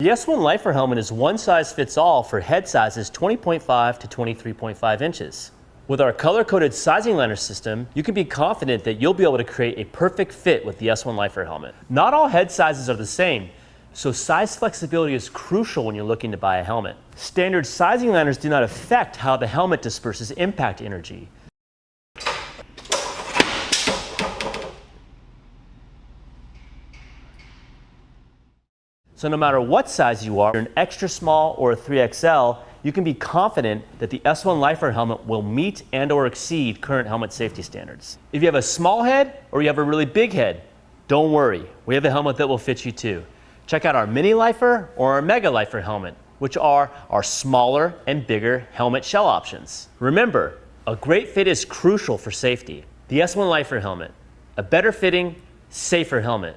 The S1 Lifer helmet is one size fits all for head sizes 20.5 to 23.5 inches. With our color-coded sizing liner system, you can be confident that you'll be able to create a perfect fit with the S1 Lifer helmet. Not all head sizes are the same, so size flexibility is crucial when you're looking to buy a helmet. Standard sizing liners do not affect how the helmet disperses impact energy. So no matter what size you are, an extra small or a 3XL, you can be confident that the S1 Lifer helmet will meet and or exceed current helmet safety standards. If you have a small head or you have a really big head, don't worry, we have a helmet that will fit you too. Check out our Mini Lifer or our Mega Lifer helmet, which are our smaller and bigger helmet shell options. Remember, a great fit is crucial for safety. The S1 Lifer helmet, a better fitting, safer helmet.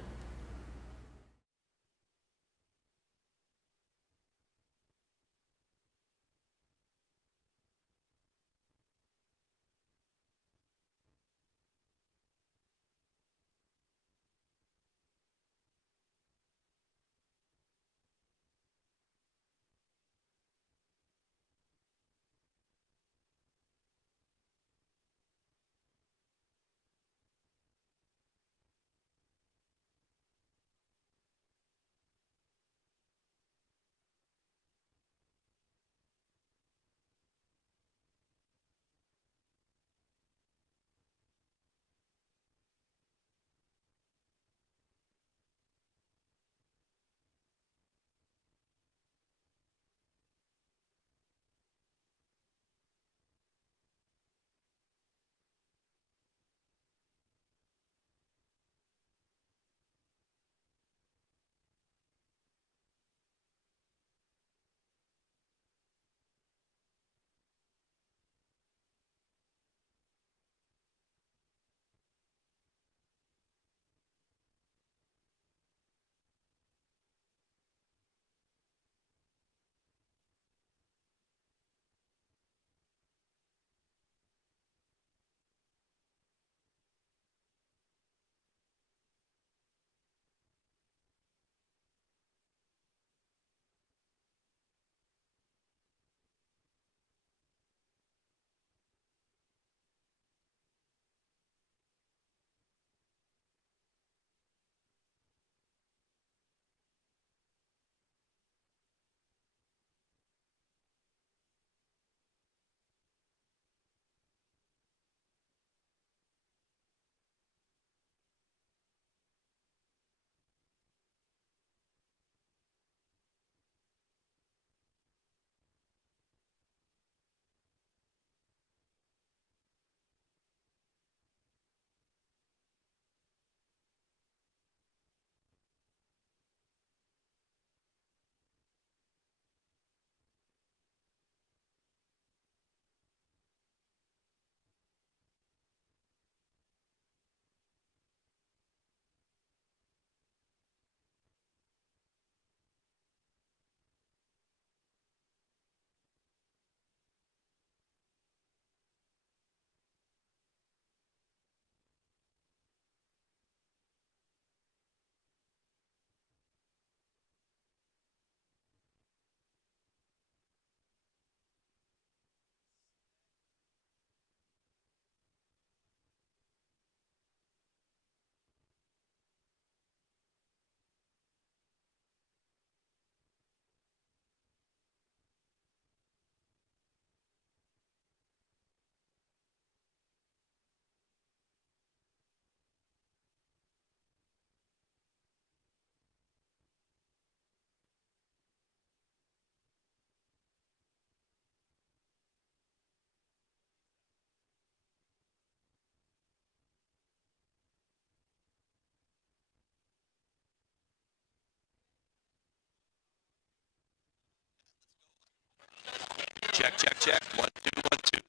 Check, check, check. 1, 2, 1, 2.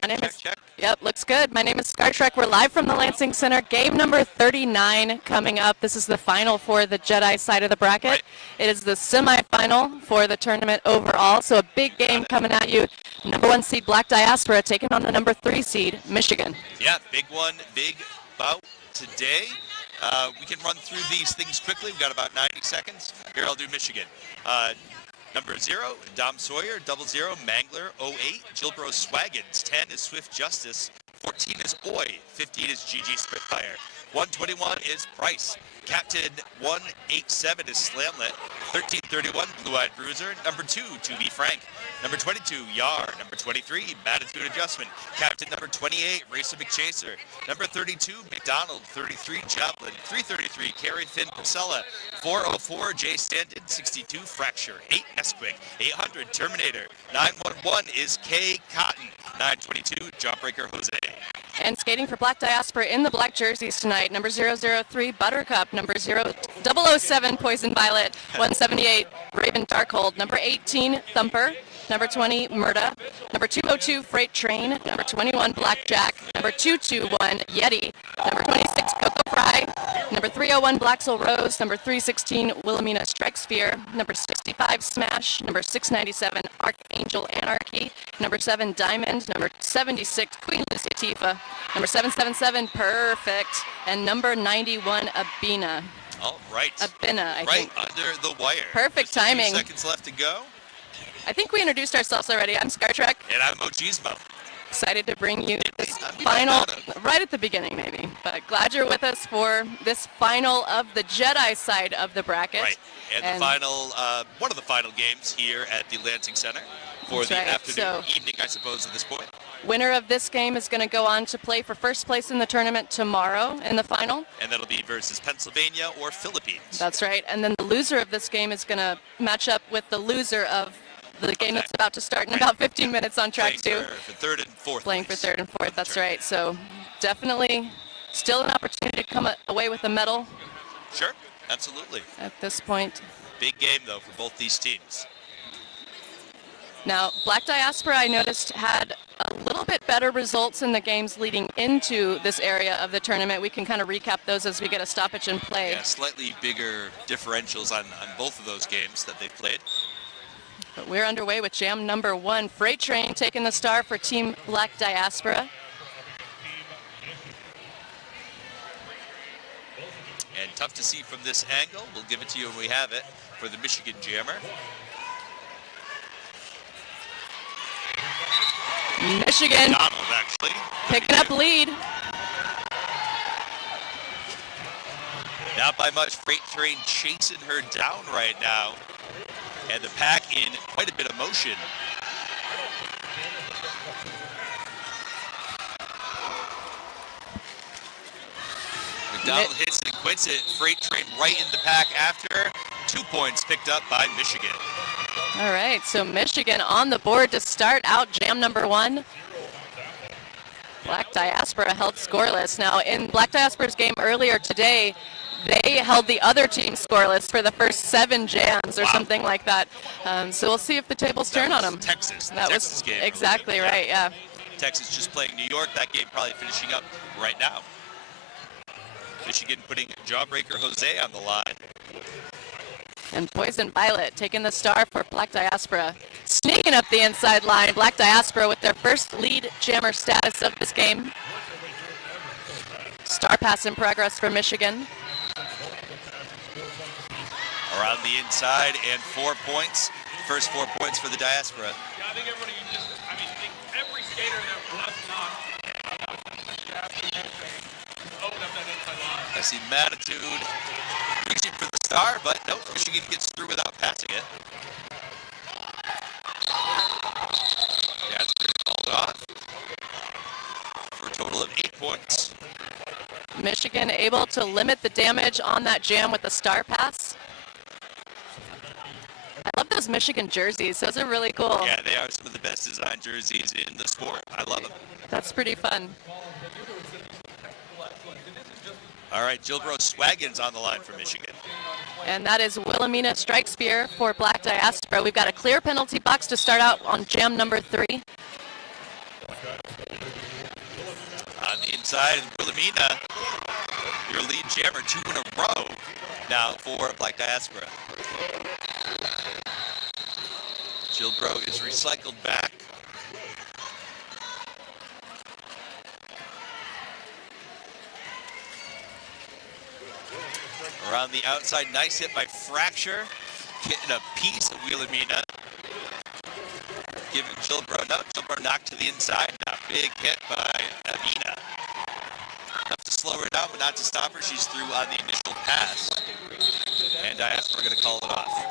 My name is, Check. yep, looks good. My name is Star Trek. We're live from the Lansing Center. Game number 39 coming up. This is the final for the Jedi side of the bracket. Right. It is the semifinal for the tournament overall. So a big game coming at you. Number 1 seed Black Diaspora taking on the number 3 seed Michigan. Yeah, big one, big bout today. We can run through these things quickly. We've got about 90 seconds. Here, I'll do Michigan. Number 0, Dom Sawyer. 00, Mangler. 08, Gilbro Swaggins. 10 is Swift Justice. 14 is Oy. 15 is GG Spitfire. 121 is Price. Captain 187 is Slamlet. 1331, Blue Eyed Bruiser. Number 2, To Be Frank. Number 22, Yar. Number 23, Attitude Adjustment. Captain number 28, Racer McChaser. Number 32, McDonald. 33, Joplin. 333, Carrie Finn Priscilla. 404, Jay Standen. 62, Fracture. 8, Nesquick. 800, Terminator. 911 is K Cotton. 922, Jawbreaker Jose. And skating for Black Diaspora in the black jerseys tonight, number 003, Buttercup, number 007, Poison Violet, 178, Raven Darkhold, number 18, Thumper, number 20, Murda, number 202, Freight Train, number 21, Blackjack, number 221, Yeti, number 26, Coco Fry, number 301, Black Soul Rose, number 316, Wilhelmina Strike Sphere, number 65, Smash, number 697, Archangel Anarchy, number 7, Diamond, number 76, Queen Lucy Tifa, number 777, Perfect, and number 91, Abina. All right. Abina, I right think. under the wire. Perfect Just a few timing. seconds left to go. I think we introduced ourselves already. I'm Scar Trek. And I'm Mochismo. Excited to bring you this We final, might not have. right at the beginning maybe, but glad you're with us for this final of the Jedi side of the bracket. Right. And the final, one of the final games here at the Lansing Center for That's the right. afternoon, So- evening, I suppose, at this point. Winner of this game is going to go on to play for first place in the tournament tomorrow in the final. And that'll be versus Pennsylvania or Philippines. That's right. And then the loser of this game is going to match up with the loser of the game that's about to start in about 15 minutes on track Playing 2. for third and fourth. Playing for place. third and fourth, that's right. So definitely still an opportunity to come away with a medal Sure, absolutely. at this point. Big game, though, for both these teams. Now, Black Diaspora, I noticed, had a little bit better results in the games leading into this area of the tournament. We can kind of recap those as we get a stoppage in play. Yeah, slightly bigger differentials on both of those games that they've played. But we're underway with jam number 1. Freight Train taking the star for Team Black Diaspora. And tough to see from this angle. We'll give it to you when we have it for the Michigan Jammer. Michigan Donald, actually. picking up lead. Not by much. Freight Train chasing her down right now. And the pack in quite a bit of motion. McDonald hits and quits it. Freight Train right in the pack after. 2 points picked up by Michigan. All right, so Michigan on the board to start out jam number 1. Black Diaspora held scoreless. Now, in Black Diaspora's game earlier today, they held the other team scoreless for the first 7 jams or Wow. something like that. So we'll see if the tables turn on them. Texas. The That Texas was game. exactly right, yeah. Texas just playing New York. That game probably finishing up right now. Michigan putting Jawbreaker Jose on the line. And Poison Violet taking the star for Black Diaspora. Sneaking up the inside line, Black Diaspora with their first lead jammer status of this game. Star pass in progress for Michigan. Around the inside and 4 points. First 4 points for the Diaspora. Yeah, I think everybody can just, I think every skater that was not open up that inside line. I see Attitude reaching for the star, but nope, Michigan gets through without passing it. Jasper called it off for a total of 8 points. Michigan able to limit the damage on that jam with the star pass. I love those Michigan jerseys. Those are really cool. Yeah, they are some of the best designed jerseys in the sport. I love them. That's pretty fun. All right, Gilbro Swaggins on the line for Michigan. And that is Wilhelmina Strike Spear for Black Diaspora. We've got a clear penalty box to start out on jam number 3. On the inside, Wilhelmina, your lead jammer, 2 in a row now for Black Diaspora. Gilbro is recycled back. the outside. Nice hit by Fracture. Getting a piece of Wilhelmina. Giving Gilbro. No, Gilbro knocked to the inside. Now big hit by Amina. Enough to slow her down, but not to stop her. She's through on the initial pass. And Diaspora going to call it off.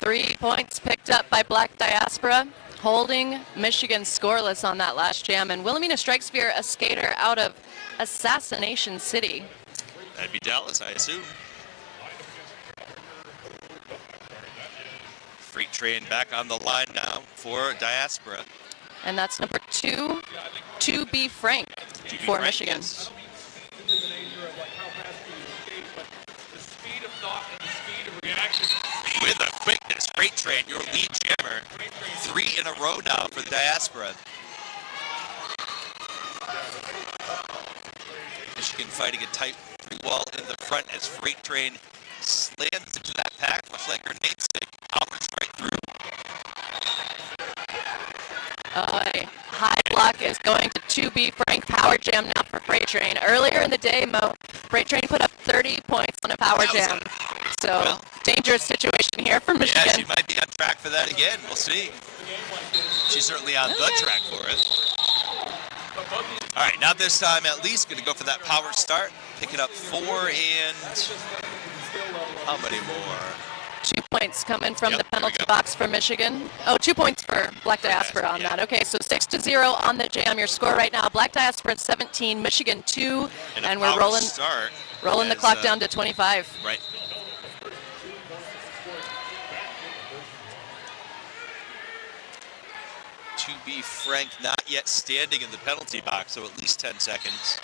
3 points picked up by Black Diaspora, holding Michigan scoreless on that last jam. And Wilhelmina Strikesphere, a skater out of Assassination City. That'd be Dallas, I assume. Freight train back on the line now for Diaspora. And that's number 2, to be frank, for Michigan. Yes. With a quickness, Freight Train, your lead jammer. 3 in a row now for the Diaspora. Michigan fighting a tight wall in the front as Freight Train slams into that pack, much like her namesake. Hammers right through. A high block is going to be frank. Power jam now for Freight Train. Earlier in the day, Mo, Freight Train put up 30 points on a power jam. So, well, dangerous situation here for Michigan. Yeah, she might be on track for that again. We'll see. She's certainly on the track for it. All right, now this time at least going to go for that power start. Picking up 4 and how many more? 2 points coming from Yep, the there we penalty go. box for Michigan. Oh, 2 points for Black Diaspora on that. Okay, so 6-0 on the jam. Your score right now, Black Diaspora 17, Michigan 2, and we're power rolling start the as, clock down to 25. Right. To be frank, not yet standing in the penalty box, so at least 10 seconds.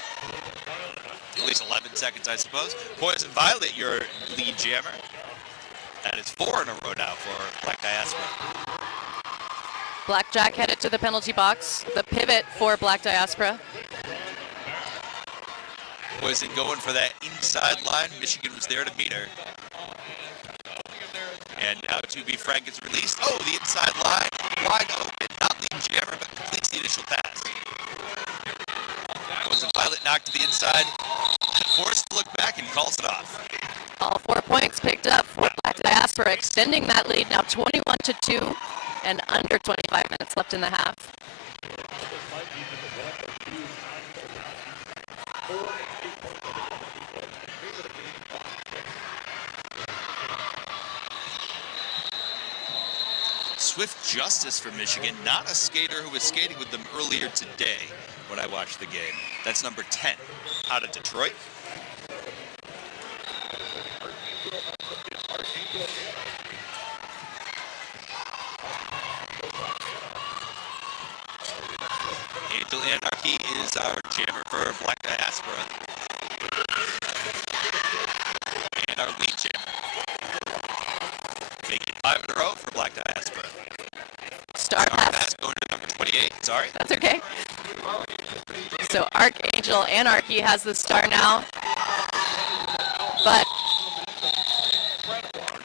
At least 11 seconds, I suppose. Poison Violet, your lead jammer. That is 4 in a row now for Black Diaspora. Blackjack headed to the penalty box. The pivot for Black Diaspora. Poison going for that inside line. Michigan was there to meet her. And now to be frank is released. Oh, the inside line, wide open. Not lead jammer, but completes the initial pass. Poison Violet knocked to the inside. Forced to look back and calls it off. All 4 points picked up for Black Diaspora, extending that lead now 21-2, and under 25 minutes left in the half. Swift Justice for Michigan, not a skater who was skating with them earlier today when I watched the game. That's number 10 out of Detroit. Angel Anarchy is our jammer for Black Diaspora. And our lead jammer. Making 5 in a row for Black Diaspora. Star pass. Going to number 28, sorry. That's okay. So Archangel Anarchy has the star now. But,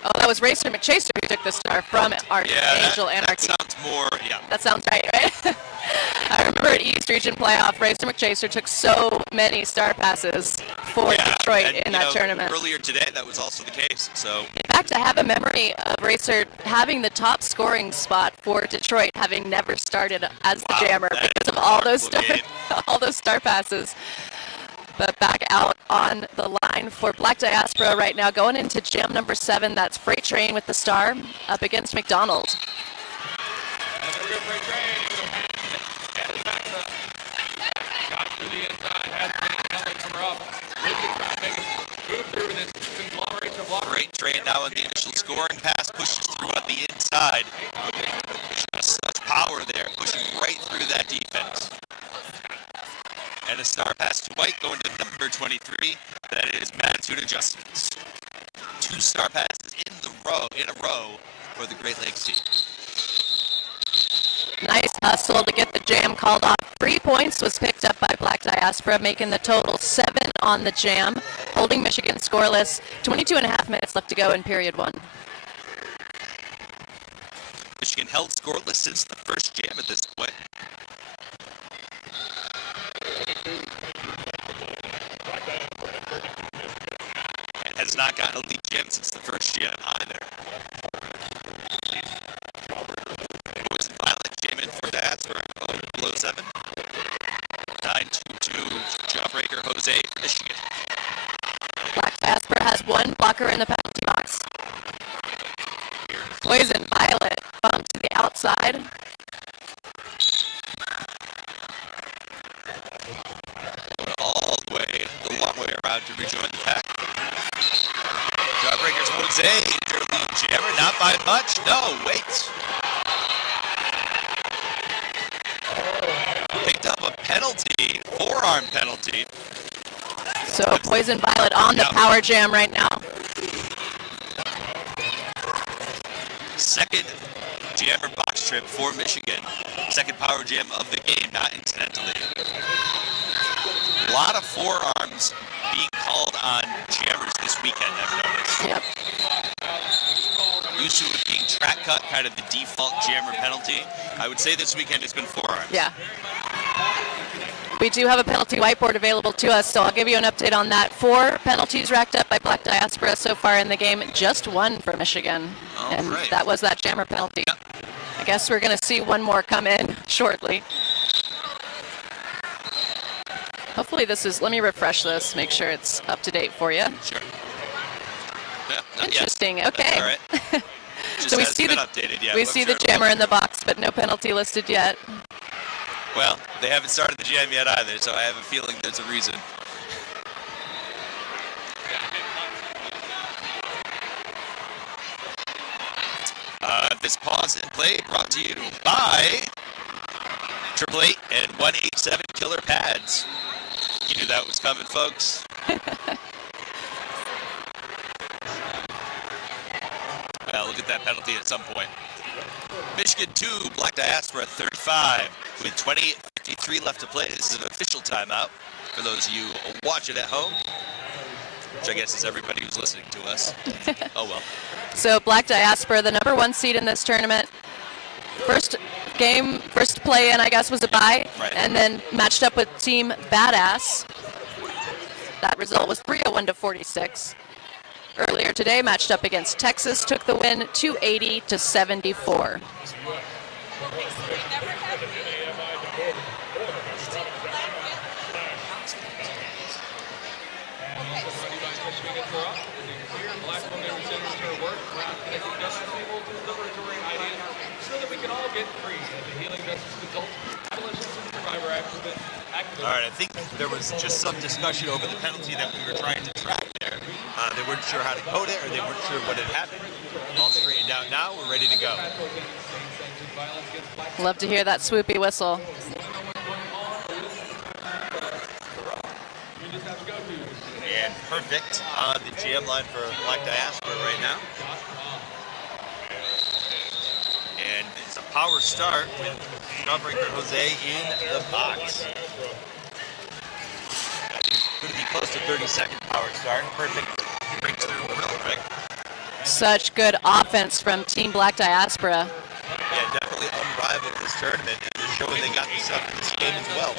oh, that was Racer McChaser who took the star from Archangel Anarchy. That sounds more, yeah. That sounds right? I remember at East Region Playoff, Racer McChaser took so many star passes for Detroit in that tournament. Earlier today, that was also the case. So, in fact, I have a memory of Racer having the top scoring spot for Detroit, having never started as the jammer because of all those star passes. But back out on the line for Black Diaspora right now, going into jam number 7. That's Freight Train with the star up against McDonald. Freight Train now in the initial scoring pass, pushes through on the inside. Just such power there, pushing right through that defense. And a star pass to White going to number 23. That is magnitude adjustments. 2 star passes in a row for the Great Lakes team. Nice hustle to get the jam called off. 3 points was picked up by Black Diaspora, making the total 7 on the jam, holding Michigan scoreless. 22.5 minutes left to go in period 1. Michigan held scoreless since the first jam at this point. has not gotten a lead jam since the first jam either. Boys and Violet jam in for Diaspora, below 7. 9-2-2, Jawbreaker Jose, Michigan. Black Diaspora has one blocker in the penalty box. Poison Violet bumped to the outside. All the way, the long way around to rejoin the pack. Jawbreakers Jose, their lead jammer, not by much. No, wait. Picked up a penalty, forearm penalty. So Poison Violet on the power jam right now. Second jammer box trip for Michigan. Second power jam of the game, not incidentally. A lot of forearms being called on jammers this weekend, I've noticed. Yep. Used to it being track cut, kind of the default jammer penalty. I would say this weekend it's been forearms. Yeah. We do have a penalty whiteboard available to us, so I'll give you an update on that. 4 penalties racked up by Black Diaspora so far in the game, just 1 for Michigan. And right. that was that jammer penalty. Yep. I guess we're going to see one more come in shortly. Hopefully this is, let me refresh this, make sure it's up to date for you. Sure. Yeah, not Interesting, yet. okay. All right. Just So we hasn't see been the updated yet, we but see I'm the sure it jammer will. in the box, but no penalty listed yet. Well, they haven't started the jam yet either, so I have a feeling there's a reason. This pause and play brought to you by 888 and 187 Killer Pads. You knew that was coming, folks. Well, look at that penalty at some point. Michigan 2, Black Diaspora 35 with 20:53 left to play. This is an official timeout for those of you watching at home, which I guess is everybody who's listening to us. Oh well. So Black Diaspora, the number 1 seed in this tournament. First game, first play in, I guess, was a bye, Right. and then matched up with Team Badass. That result was 301 to 46. Earlier today, matched up against Texas, took the win 280 to 74. All right, I think there was just some discussion over the penalty that we were trying to track there. They weren't sure how to code it, or they weren't sure what had happened. All straightened out now. We're ready to go. Love to hear that swoopy whistle. And perfect on the jam line for Black Diaspora right now. And it's a power start with Jawbreaker Jose in the box. Going to be close to 30-second power start. Perfect. Breaks through real quick. Such good offense from Team Black Diaspora. Yeah, definitely unrivaled this tournament. And they're showing they got this up in this game as well.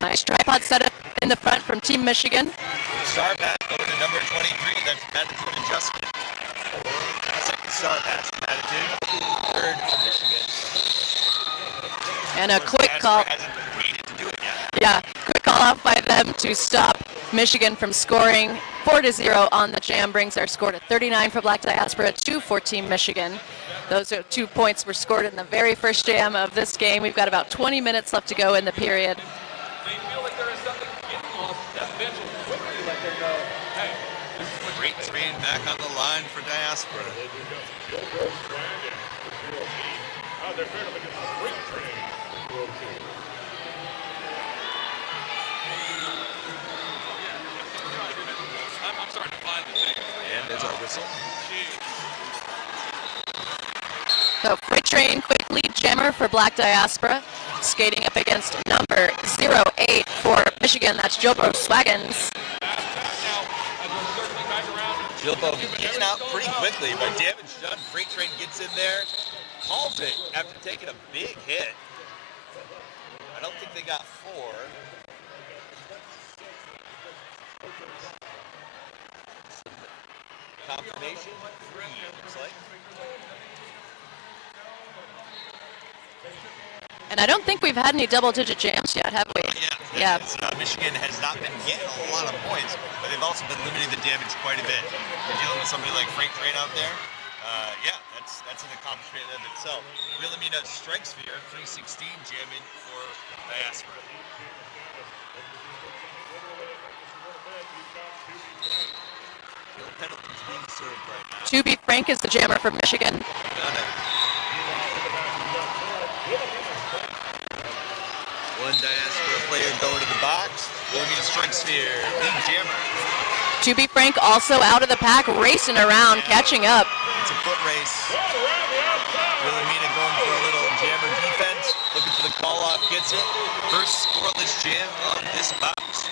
Nice tripod setup in the front from Team Michigan. Star pass over to number 23. That's management adjustment. Second star pass from attitude. Third for Michigan. And a quick call. Hasn't waited to do it yet. Yeah, quick call out by them to stop Michigan from scoring. 4-0 on the jam brings our score to 39 for Black Diaspora, 2 for Team Michigan. Those 2 points were scored in the very first jam of this game. We've got about 20 minutes left to go in the period. Great train back on the line for Diaspora. I'm starting to find the thing. And there's our whistle. So freight train, quick lead jammer for Black Diaspora. Skating up against number 08 for Michigan. That's Jilbro Swaggins. Jilbo getting out pretty quickly, but damage done. Freight train gets in there, calls it after taking a big hit. I don't think they got 4. confirmation. 3, looks like. And I don't think we've had any double-digit jams yet, have we? Yeah. Michigan has not been getting a lot of points, but they've also been limiting the damage quite a bit. You're dealing with somebody like Freight Train out there. That's an accomplishment in and of itself. Wilhelmina Strike Sphere, 316 jamming for Diaspora. No penalties being served right now. To be frank, is the jammer for Michigan. Got it. One Diaspora player going to the box. Wilhelmina Strike Sphere, big jammer. To be frank, also out of the pack, racing around, catching up. It's a foot race. Wilhelmina going for a little jammer defense, looking for the call off, gets it. First scoreless jam of this box.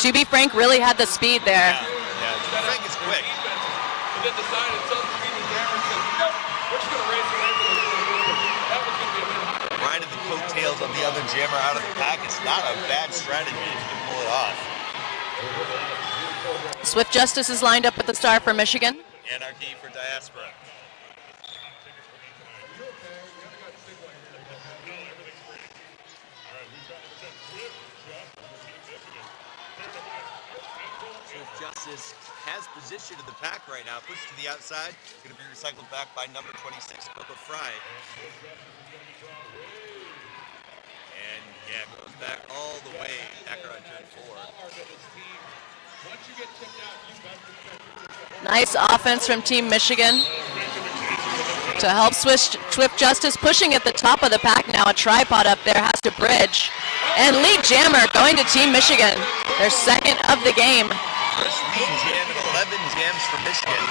To be frank, really had the speed there. Yeah, To be frank is quick. But then decided substitute the jammer and said, nope, we're just going to race away from this. That was going to be a minute. Riding the coattails of the other jammer out of the pack, it's not a bad strategy if you can pull it off. Swift Justice is lined up with the star for Michigan. Anarchy for Diaspora. Swift Justice has position in the pack right now, pushed to the outside, going to be recycled back by number 26, Coco Fry. And yeah, goes back all the way, back around turn 4. Nice offense from Team Michigan to help Swift Justice, pushing at the top of the pack now. A tripod up there has to bridge. And lead jammer going to Team Michigan, their second of the game. First lead jam and 11 jams for Michigan.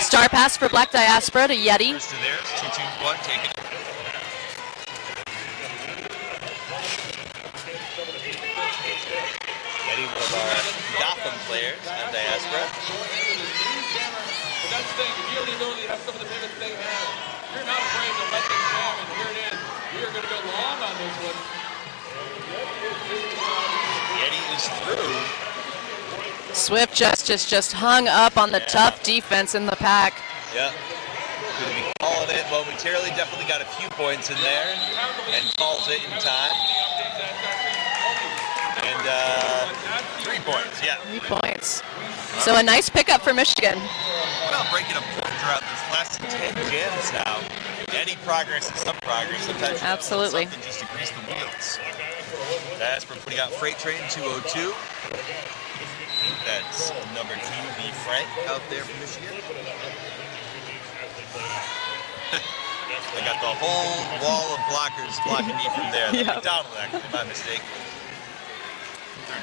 Star pass for Black Diaspora to Yeti. First to theirs, 2-2-1, take it. Yeti, one of our Gotham players on Diaspora. But that's the thing, if you have the ability to have some of the pivots they have, you're not afraid to let them jam, and here it is. We are going to go long on this one. Yeti is through. Swift Justice just hung up on the tough defense in the pack. Yeah. Going to be calling it momentarily. Definitely got a few points in there and calls it in time. And 3 points, yeah. 3 points. So a nice pickup for Michigan. Well, breaking a point drought that's less than 10 jams now. Any progress is some progress. Sometimes you Absolutely. something just to grease the wheels. Diaspora putting out Freight Train 202. That's number 2, B. Frank, out there from Michigan. I got the whole wall of blockers blocking me from there. Yep. McDonald, actually, my mistake. 32.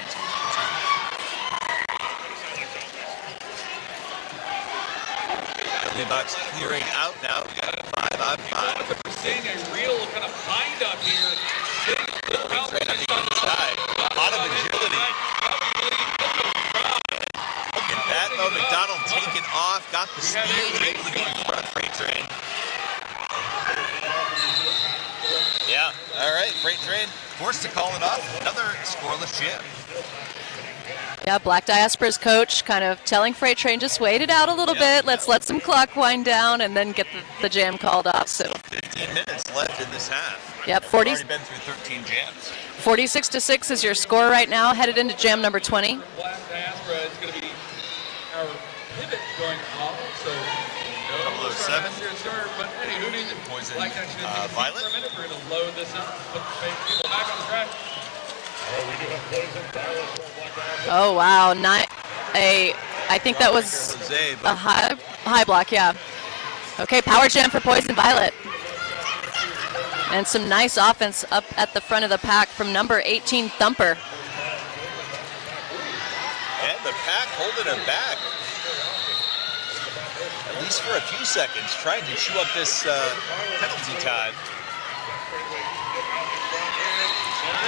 The box clearing out now. We got a 5-on-5. We're seeing a real kind of bind up here. Right on the inside. A lot of agility. Look at that, though. McDonald taking off, got the speed, able to get in front of Freight Train. Yeah, all right, Freight Train forced to call it off. Another scoreless jam. Yeah, Black Diaspora's coach kind of telling Freight Train, just wait it out a little bit. Let's let some clock wind down and then get the jam called off. So 15 minutes left in this half. Yep, We've already been through 13 jams. 46-6 is your score right now, headed into jam number 20. Black Diaspora is going to be our pivot going off, so no 007. But hey, who needs it? Poison, Black Diaspora Violet. for a minute. We're going to load this up, put the people back on the track. Oh wow, I think that was Jose, a high block, yeah. Okay, power jam for Poison Violet. And some nice offense up at the front of the pack from number 18, Thumper. And the pack holding her back. At least for a few seconds, trying to chew up this penalty time.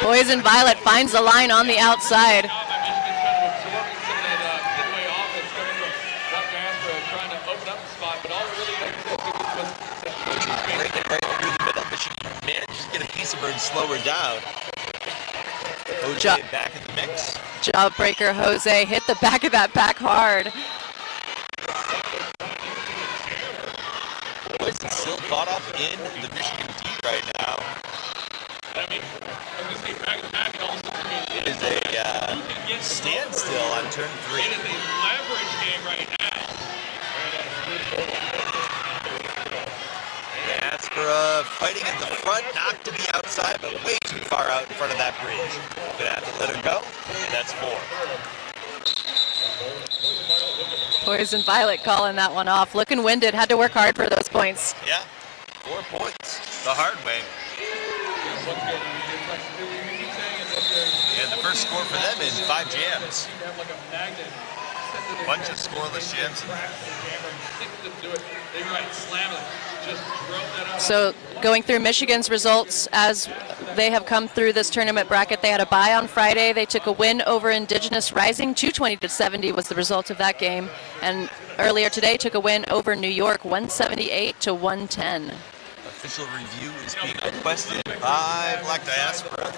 Poison Violet finds the line on the outside. Breaking right through the middle, but she manages to get a piece of her and slow her down. OJ back in the mix. Jawbreaker Jose hit the back of that pack hard. Boys is still caught up in the Michigan D right now. It is a standstill on turn 3. It is a leverage game right now. Diaspora fighting in the front, knocked to the outside, but way too far out in front of that bridge. Gonna have to let her go, and that's 4. Poison Violet calling that one off. Looking winded, had to work hard for those points. Yeah, 4 points the hard way. And the first score for them in 5 jams. Bunch of scoreless jams. So going through Michigan's results as they have come through this tournament bracket, they had a bye on Friday. They took a win over Indigenous Rising, 220-70 was the result of that game. And earlier today took a win over New York, 178-110. Official review is being requested by Black Diaspora.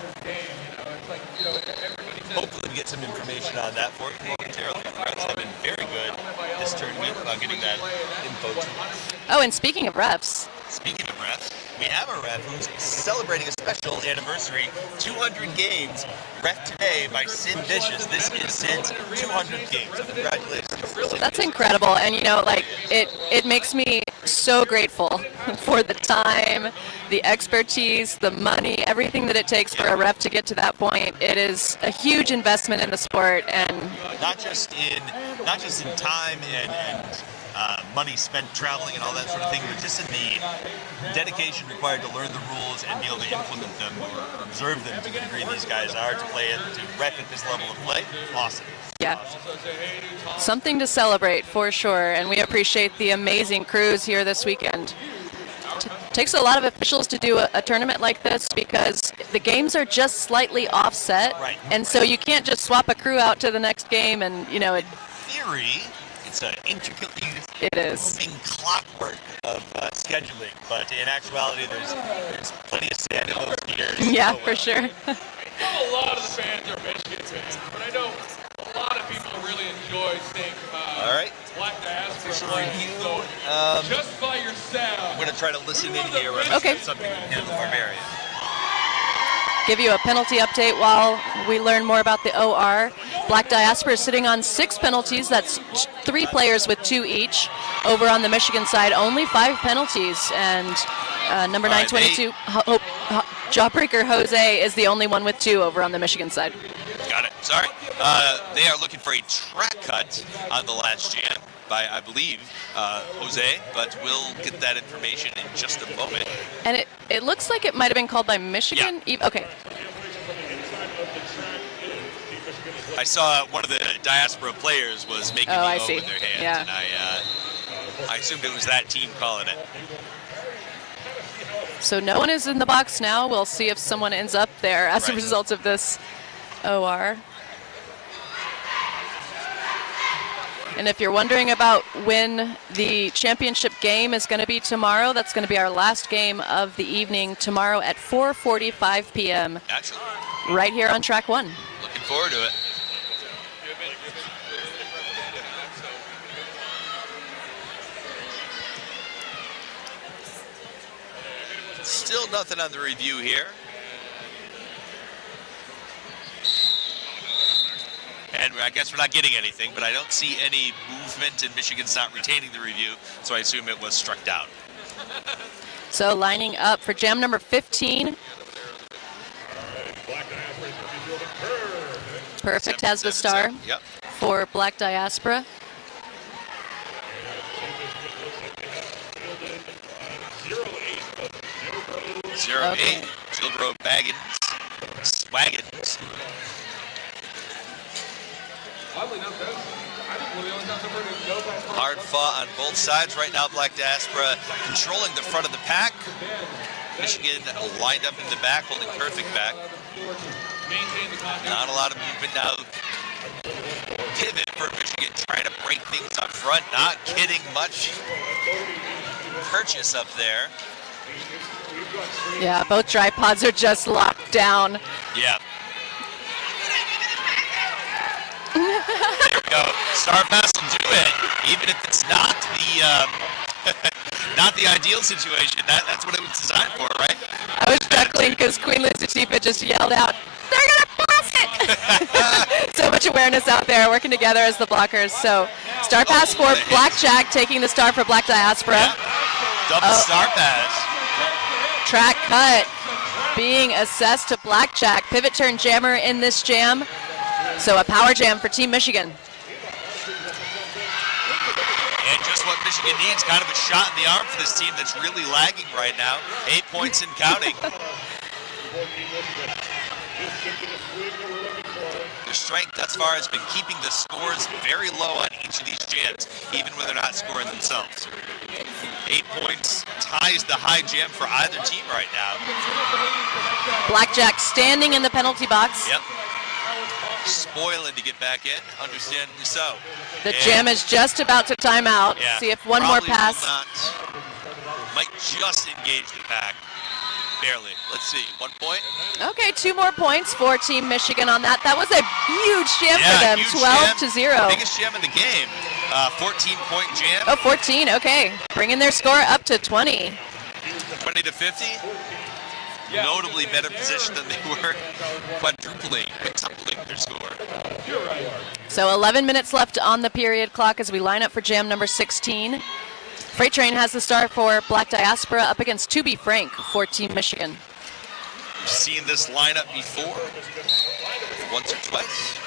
Hopefully we get some information on that for you momentarily. The refs have been very good this tournament about getting that info to us. Oh, and speaking of refs. Speaking of refs, we have a ref who's celebrating a special anniversary, 200 games, ref today by Sid Vicious. This is Sid's 200th game, so congratulations. That's incredible, and you know, like, it makes me so grateful for the time, the expertise, the money, everything that it takes for a ref to get to that point. It is a huge investment in the sport, and not just in time and money spent traveling and all that sort of thing, but just in the dedication required to learn the rules and be able to implement them or observe them to the degree these guys are to play it, to ref at this level of play. Awesome. Yeah. Something to celebrate for sure, and we appreciate the amazing crews here this weekend. Takes a lot of officials to do a tournament like this because the games are just slightly offset, right, and so you can't just swap a crew out to the next game and, you know, theory, it's an intricately moving clockwork of scheduling, but in actuality, there's plenty of sand in those gears. Yeah, for sure. A lot of the fans are Michigan fans, but I know a lot of people really enjoy seeing Black Diaspora play. So just by your sound, I'm going to try to listen in here. Okay. Something in the Barbarian. Give you a penalty update while we learn more about the OR. Black Diaspora is sitting on 6 penalties. That's 3 players with 2 each. Over on the Michigan side, only 5 penalties. And number 922, Jawbreaker Jose, is the only one with 2 over on the Michigan side. Got it. Sorry. They are looking for a track cut on the last jam by, I believe, Jose, but we'll get that information in just a moment. And it looks like it might have been called by Michigan. Yeah. Okay. I saw one of the Diaspora players was making the O with their hands, and I assumed it was that team calling it. So no one is in the box now. We'll see if someone ends up there as a result of this OR. And if you're wondering about when the championship game is going to be tomorrow, that's going to be our last game of the evening tomorrow at 4:45 p.m. Actually. Right here on track 1. Looking forward to it. Still nothing on the review here. And I guess we're not getting anything, but I don't see any movement, and Michigan's not retaining the review, so I assume it was struck down. So lining up for jam number 15. Perfect has the star for Black Diaspora. Zero 8, Gilbro Baggins, Swaggins. Hard fought on both sides right now. Black Diaspora controlling the front of the pack. Michigan lined up in the back, holding perfect back. Not a lot of movement now. Pivot for Michigan, trying to break things up front. Not getting much purchase up there. Yeah, both tripods are just locked down. Yeah. There we go. Star pass will do it, even if it's not the not the ideal situation. That's what it was designed for, right? I was chuckling because Queen Latifah just yelled out, "They're gonna pass it!" So much awareness out there, working together as the blockers. So star pass for Blackjack, taking the star for Black Diaspora. Yeah. Double star pass. Track cut being assessed to Blackjack. Pivot turn jammer in this jam. So a power jam for Team Michigan. And just what Michigan needs, kind of a shot in the arm for this team that's really lagging right now. 8 points and counting. Their strength thus far has been keeping the scores very low on each of these jams, even when they're not scoring themselves. 8 points ties the high jam for either team right now. Blackjack standing in the penalty box. Yep. Spoiling to get back in, understandably so. The jam is just about to time out. Yeah, See if one more pass. Might just engage the pack. Barely. Let's see. 1 point. Okay, 2 more points for Team Michigan on that. That was a huge jam for them, huge 12-0. Biggest jam in the game. 14-point jam. Oh, 14, okay. Bringing their score up to 20. 20 to 50. Notably better position than they were, quintupling their score. So 11 minutes left on the period clock as we line up for jam number 16. Freight Train has the star for Black Diaspora up against To Be Frank for Team Michigan. We've seen this lineup before, once or twice.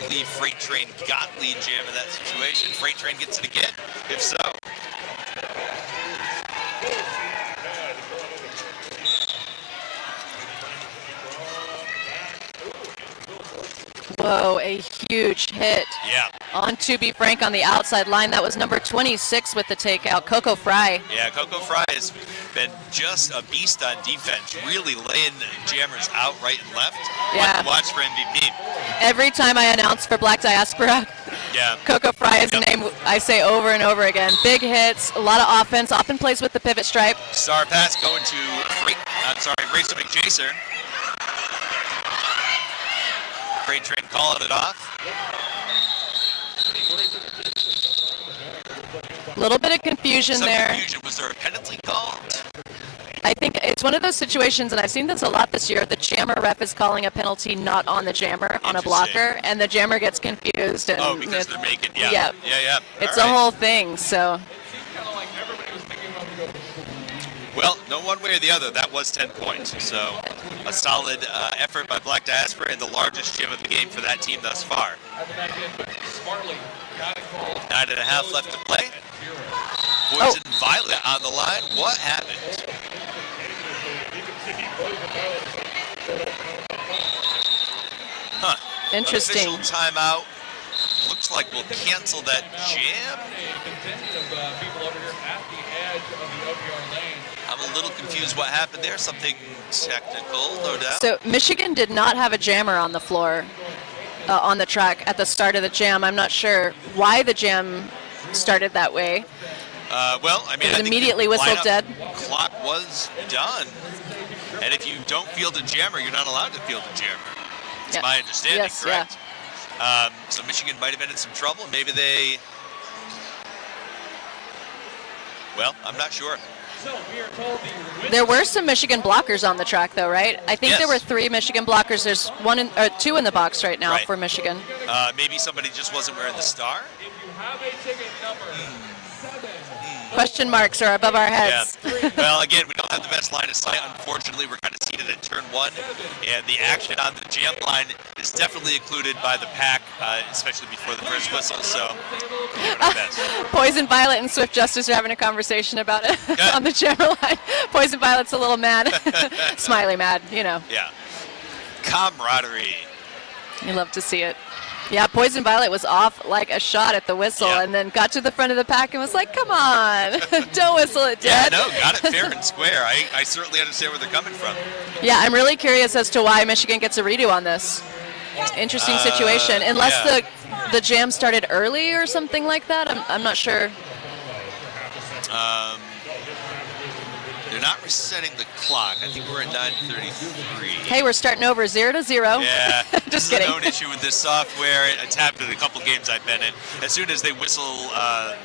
I believe Freight Train got lead jam in that situation. Freight Train gets it again, if so. Whoa, a huge hit. Yeah. On To Be Frank on the outside line. That was number 26 with the takeout, Coco Fry. Yeah, Coco Fry has been just a beast on defense, really laying jammers out right and left. Yeah. Watch for MVP. Every time I announce for Black Diaspora, Yeah. Coco Fry is the name I say over and over again. Big hits, a lot of offense, often plays with the pivot stripe. Star pass going to Racer McJacer. Freight Train calling it off. A little bit of confusion Some there. confusion. Was there a penalty called? I think it's one of those situations, and I've seen this a lot this year, the jammer ref is calling a penalty not on the jammer, on a blocker, and the jammer gets confused. And Oh, because they're making, yeah. Yeah. Yeah. It's All a right. whole thing, so. Well, no one way or the other. That was 10 points. So a solid effort by Black Diaspora and the largest jam of the game for that team thus far. 9.5 left to play. Poison Violet on the line. What happened? Huh. Interesting. Official timeout. Looks like we'll cancel that jam. I'm a little confused what happened there. Something technical, no doubt. So Michigan did not have a jammer on the floor, on the track at the start of the jam. I'm not sure why the jam started that way. Well, I mean, It was I think immediately the whistled lineup dead. Clock was done. And if you don't field a jammer, you're not allowed to field a jammer. It's Yeah. my understanding, Yes, correct? So Michigan might have been in some trouble. Maybe they... Well, I'm not sure. There were some Michigan blockers on the track, though, right? I think Yes. there were 3 Michigan blockers. There's 2 in the box right now for Michigan. Maybe somebody just wasn't wearing the star? Question marks are above our heads. Yeah. Well, again, we don't have the best line of sight. Unfortunately, we're kind of seated at turn 1, and the action on the jam line is definitely occluded by the pack, especially before the first whistle. So, best. Poison Violet and Swift Justice are having a conversation about it on the jammer line. Poison Violet's a little mad. Smiley mad, you know. Yeah. Camaraderie. You love to see it. Yeah, Poison Violet was off like a shot at the whistle and then got to the front of the pack and was like, come on, don't whistle it dead. Yeah, no, got it fair and square. I certainly understand where they're coming from. Yeah, I'm really curious as to why Michigan gets a redo on this. Interesting situation. Unless the jam started early or something like that, I'm not sure. They're not resetting the clock. I think we're at 9:33. Hey, we're starting over 0-0. Yeah, Just this kidding. is a known issue with this software. It's happened in a couple games I've been in. As soon as they whistle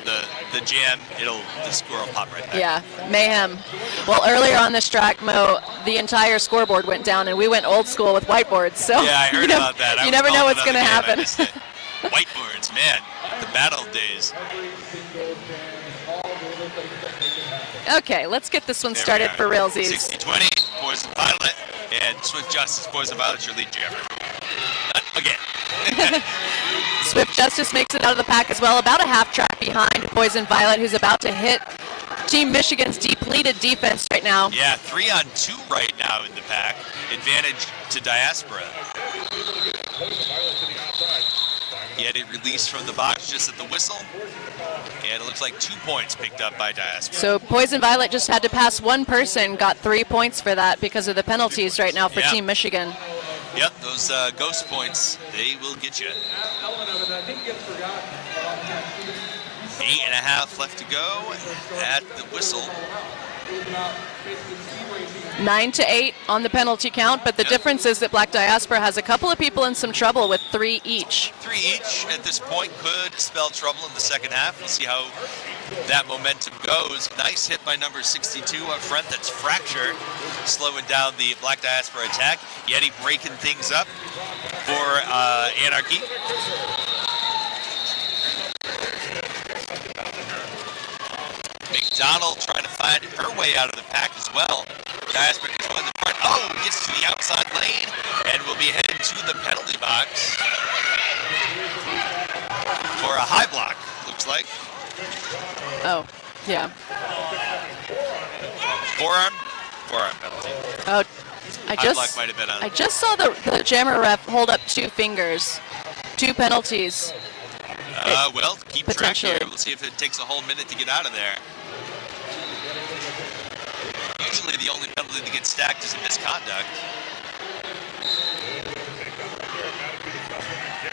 the jam, the score will pop right back. Yeah, mayhem. Well, earlier on this track, Mo, the entire scoreboard went down, and we went old school with whiteboards. So Yeah, I heard about that. You never know what's going to happen. Whiteboards, man, the bad old days. Okay, let's get this one started for realsies. 60-20, Poison Violet, and Swift Justice, Poison Violet, your lead jammer. Again. Swift Justice makes it out of the pack as well, about a half track behind Poison Violet, who's about to hit Team Michigan's depleted defense right now. Yeah, 3-on-2 right now in the pack. Advantage to Diaspora. He had it released from the box just at the whistle. And it looks like 2 points picked up by Diaspora. So Poison Violet just had to pass one person, got 3 points for that because of the penalties right now for Team Michigan. Yep, those ghost points, they will get you. 8.5 left to go at the whistle. 9-8 on the penalty count, but the difference is that Black Diaspora has a couple of people in some trouble with 3 each. 3 each at this point could spell trouble in the second half. We'll see how that momentum goes. Nice hit by number 62 up front. That's Fracture, slowing down the Black Diaspora attack. Yeti breaking things up for Anarchy. McDonald trying to find her way out of the pack as well. Diaspora controlling the front. Oh, gets to the outside lane and will be headed to the penalty box for a high block, looks like. Oh, yeah. Forearm penalty. Oh, High block might have been on. I just saw the jammer ref hold up 2 fingers. 2 penalties. Well, keep track here. Potentially. We'll see if it takes a whole minute to get out of there. Usually the only penalty that gets stacked is a misconduct.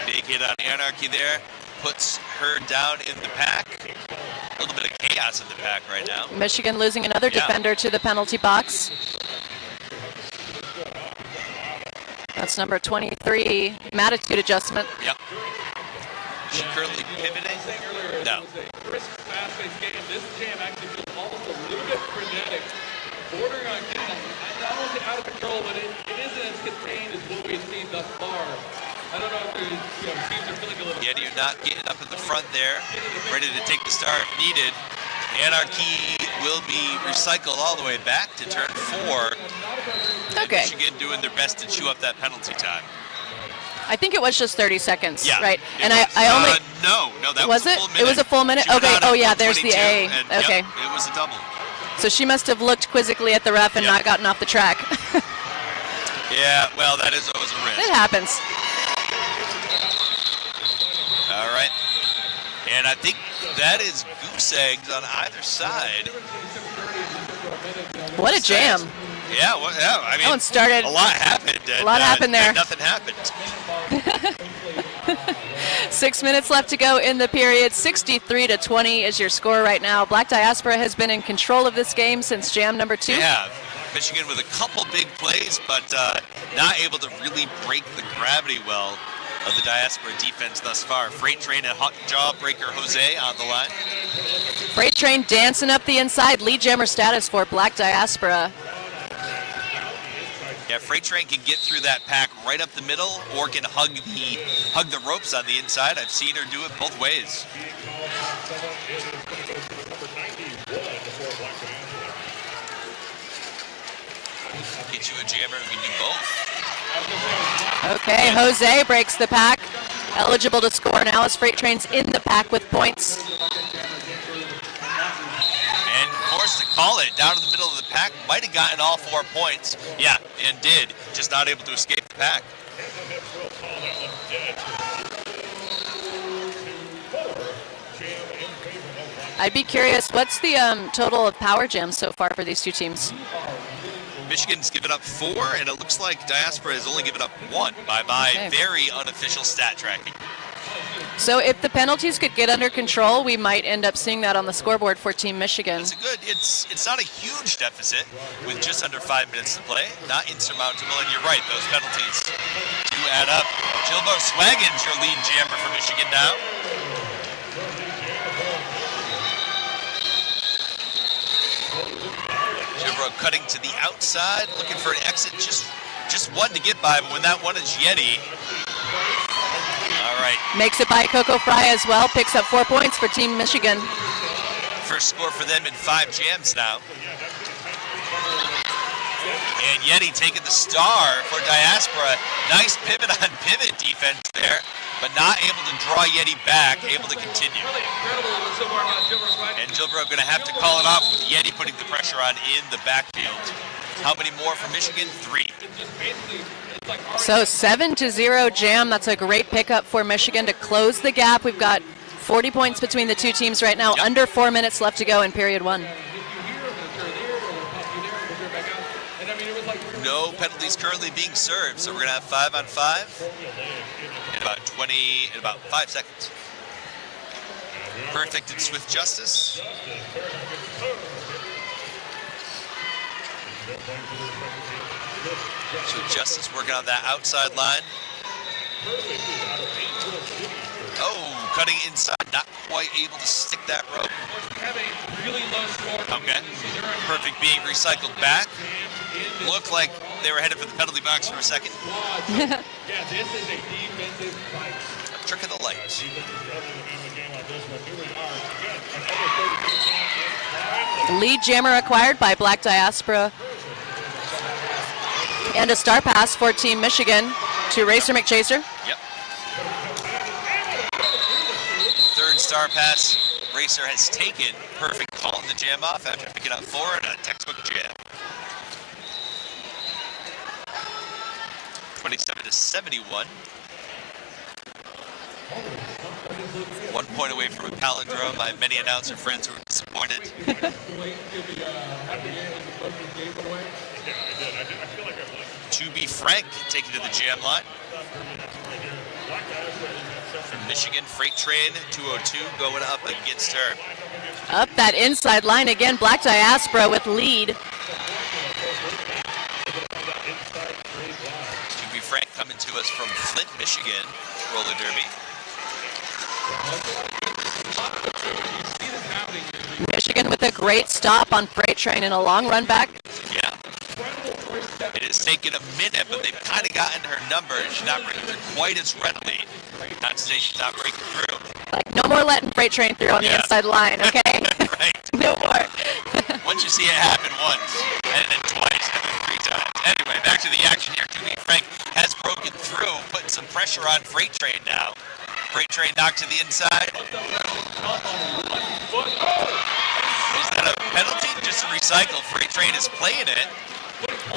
Big hit on Anarchy there. Puts her down in the pack. A little bit of chaos in the pack right now. Michigan losing another defender to the penalty box. That's number 23, Mattitude adjustment. Yep. She currently pivoting? No. Crisp, fast-paced game. This jam actually feels almost a little bit frenetic, bordering on getting, I don't say out of control, but it isn't as contained as what we've seen thus far. I don't know if teams are feeling a little. Yet you're not getting up in the front there, ready to take the start if needed. Anarchy will be recycled all the way back to turn 4. Okay. Michigan doing their best to chew up that penalty time. I think it was just 30 seconds, Yeah, right? it And was. I only... No, that was was a it? full minute. It was a full minute? She went Okay, on oh at yeah, there's the 1:22, A. and, Okay. Yep, it was a double. So she must have looked quizzically at the ref and Yep. not gotten off the track. Yeah, well, that is always a risk. It happens. All right. And I think that is goose eggs on either side. What a jam. Yeah, well, yeah, I mean, That one started... a lot happened. And, A lot happened there. and nothing happened. 6 minutes left to go in the period. 63-20 is your score right now. Black Diaspora has been in control of this game since jam number 2. They have. Michigan with a couple big plays, but not able to really break the gravity well of the Diaspora defense thus far. Freight Train and Jawbreaker Jose on the line. Freight Train dancing up the inside. Lead jammer status for Black Diaspora. Yeah, Freight Train can get through that pack right up the middle or can hug the ropes on the inside. I've seen her do it both ways. Get you a jammer who can do both. Okay, Jose breaks the pack. Eligible to score now as Freight Train's in the pack with points. And forced to call it down in the middle of the pack. Might have gotten all 4 points. Yeah, and did. Just not able to escape the pack. I'd be curious, what's the total of power jams so far for these two teams? Michigan's given up 4, and it looks like Diaspora has only given up 1 by my Okay. very unofficial stat tracking. So if the penalties could get under control, we might end up seeing that on the scoreboard for Team Michigan. It's a good. It's not a huge deficit with just under 5 minutes to play. Not insurmountable, and you're right. Those penalties do add up. Gilbo Swaggins, your lead jammer for Michigan now. Gilbo cutting to the outside, looking for an exit. Just one to get by, but when that one is Yeti. All right. Makes it by Coco Fry as well. Picks up 4 points for Team Michigan. First score for them in 5 jams now. And Yeti taking the star for Diaspora. Nice pivot on pivot defense there, but not able to draw Yeti back, able to continue. And Gilbert going to have to call it off with Yeti putting the pressure on in the backfield. How many more for Michigan? 3. So 7-0 jam. That's a great pickup for Michigan to close the gap. We've got 40 points between the two teams right now. Yep. Under 4 minutes left to go in period 1. No penalties currently being served, so we're going to have 5 on 5 in about 5 seconds. Perfect and swift justice. So Justice working on that outside line. Oh, cutting inside, not quite able to stick that rope. Okay. Perfect being recycled back. Looked like they were headed for the penalty box for a second. A trick of the light. Lead jammer acquired by Black Diaspora. And a star pass for Team Michigan to Racer McChaser. Yep. Third star pass Racer has taken. Perfect calling the jam off after picking up 4 in a textbook jam. 27-71. 1 point away from a palindrome. I have many announcer friends who are disappointed. To be frank, taken to the jam line. From Michigan, Freight Train 202 going up against her. Up that inside line again. Black Diaspora with lead. To be frank, coming to us from Flint, Michigan, roller derby. Michigan with a great stop on Freight Train and a long run back. Yeah. It has taken a minute, but they've kind of gotten her number. She's not breaking through quite as readily. Not to say she's not breaking through. Like, no more letting Freight Train through on the inside line, okay? Right. No more. Once you see it happen once, and then twice, and then 3 times. Anyway, back to the action here. To be frank, has broken through, putting some pressure on Freight Train now. Freight Train knocked to the inside. Is that a penalty? Just a recycle. Freight Train is playing it.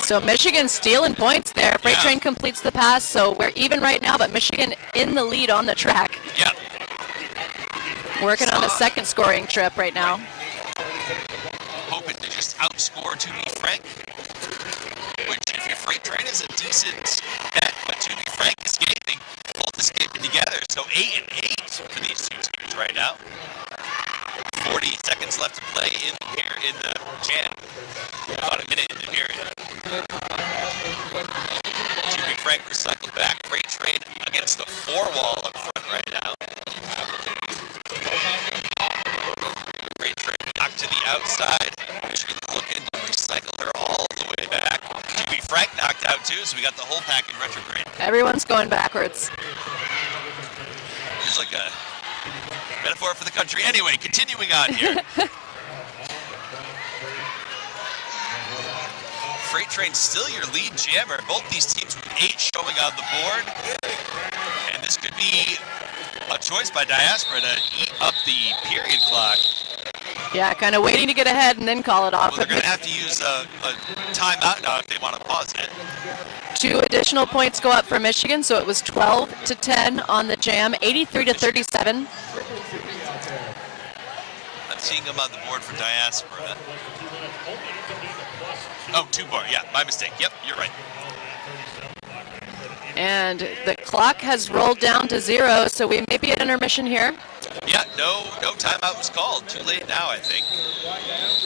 So Michigan stealing points there. Freight Train completes the pass, so we're even right now, but Michigan in the lead on the track. Yep. Working on a second scoring trip right now. Hoping to just outscore To Be Frank, which if your Freight Train is a decent bet, but To Be Frank escaping, both escaping together. So 8-8 for these two teams right now. 40 seconds left to play in the jam. About a minute in the period. To Be Frank recycled back. Freight Train against the 4-wall up front right now. Freight Train knocked to the outside. Michigan looking to recycle her all the way back. To Be Frank knocked out too, so we got the whole pack in retrograde. Everyone's going backwards. It's like a metaphor for the country. Anyway, continuing on here. Freight Train still your lead jammer. Both these teams with 8 showing on the board. And this could be a choice by Diaspora to eat up the period clock. Yeah, kind of waiting to get ahead and then call it off. Well, they're going to have to use a timeout now if they want to pause it. 2 additional points go up for Michigan, so it was 12-10 on the jam, 83-37. I'm seeing them on the board for Diaspora. Oh, 2 more. Yeah, my mistake. Yep, you're right. And the clock has rolled down to 0, so we may be at intermission here. Yeah, no timeout was called. Too late now, I think.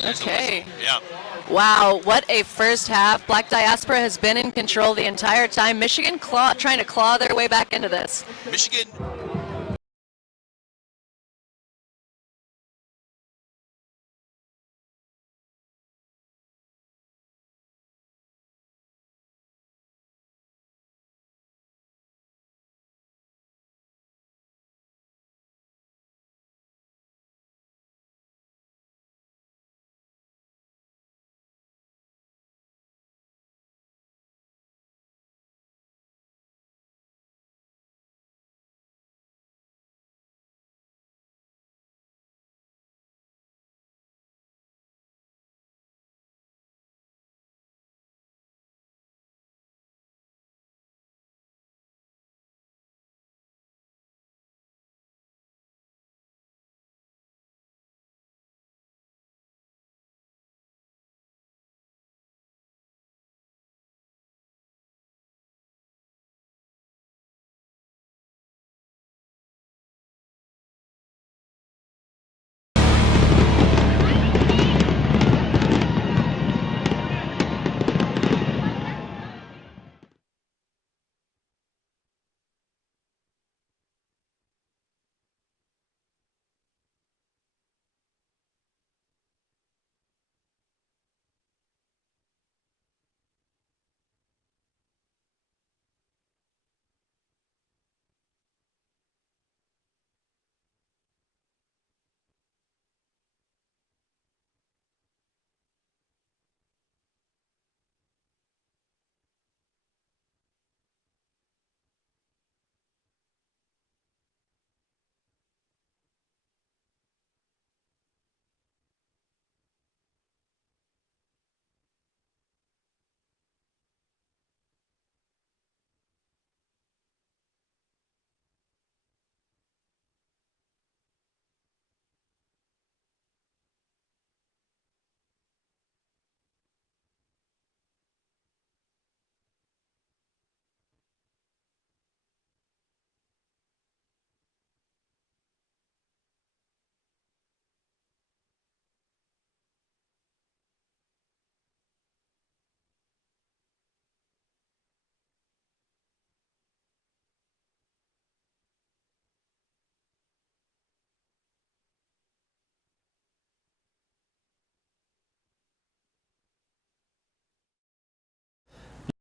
There's the Okay. whistle. Yeah. Wow, what a first half. Black Diaspora has been in control the entire time. Michigan trying to claw their way back into this. Michigan.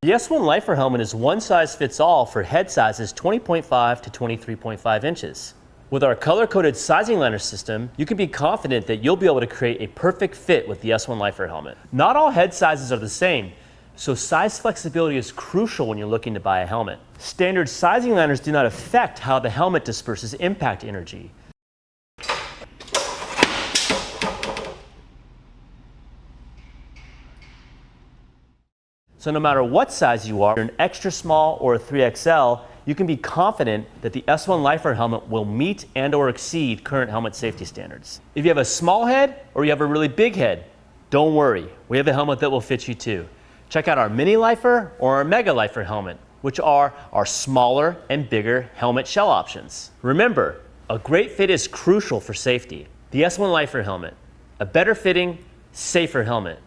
The S1 Lifer helmet is one size fits all for head sizes 20.5 to 23.5 inches. With our color-coded sizing liner system, you can be confident that you'll be able to create a perfect fit with the S1 Lifer helmet. Not all head sizes are the same, so size flexibility is crucial when you're looking to buy a helmet. Standard sizing liners do not affect how the helmet disperses impact energy. So no matter what size you are, an extra small or a 3XL, you can be confident that the S1 Lifer helmet will meet and or exceed current helmet safety standards. If you have a small head or you have a really big head, don't worry, we have a helmet that will fit you too. Check out our Mini Lifer or our Mega Lifer helmet, which are our smaller and bigger helmet shell options. Remember, a great fit is crucial for safety. The S1 Lifer helmet, a better fitting, safer helmet.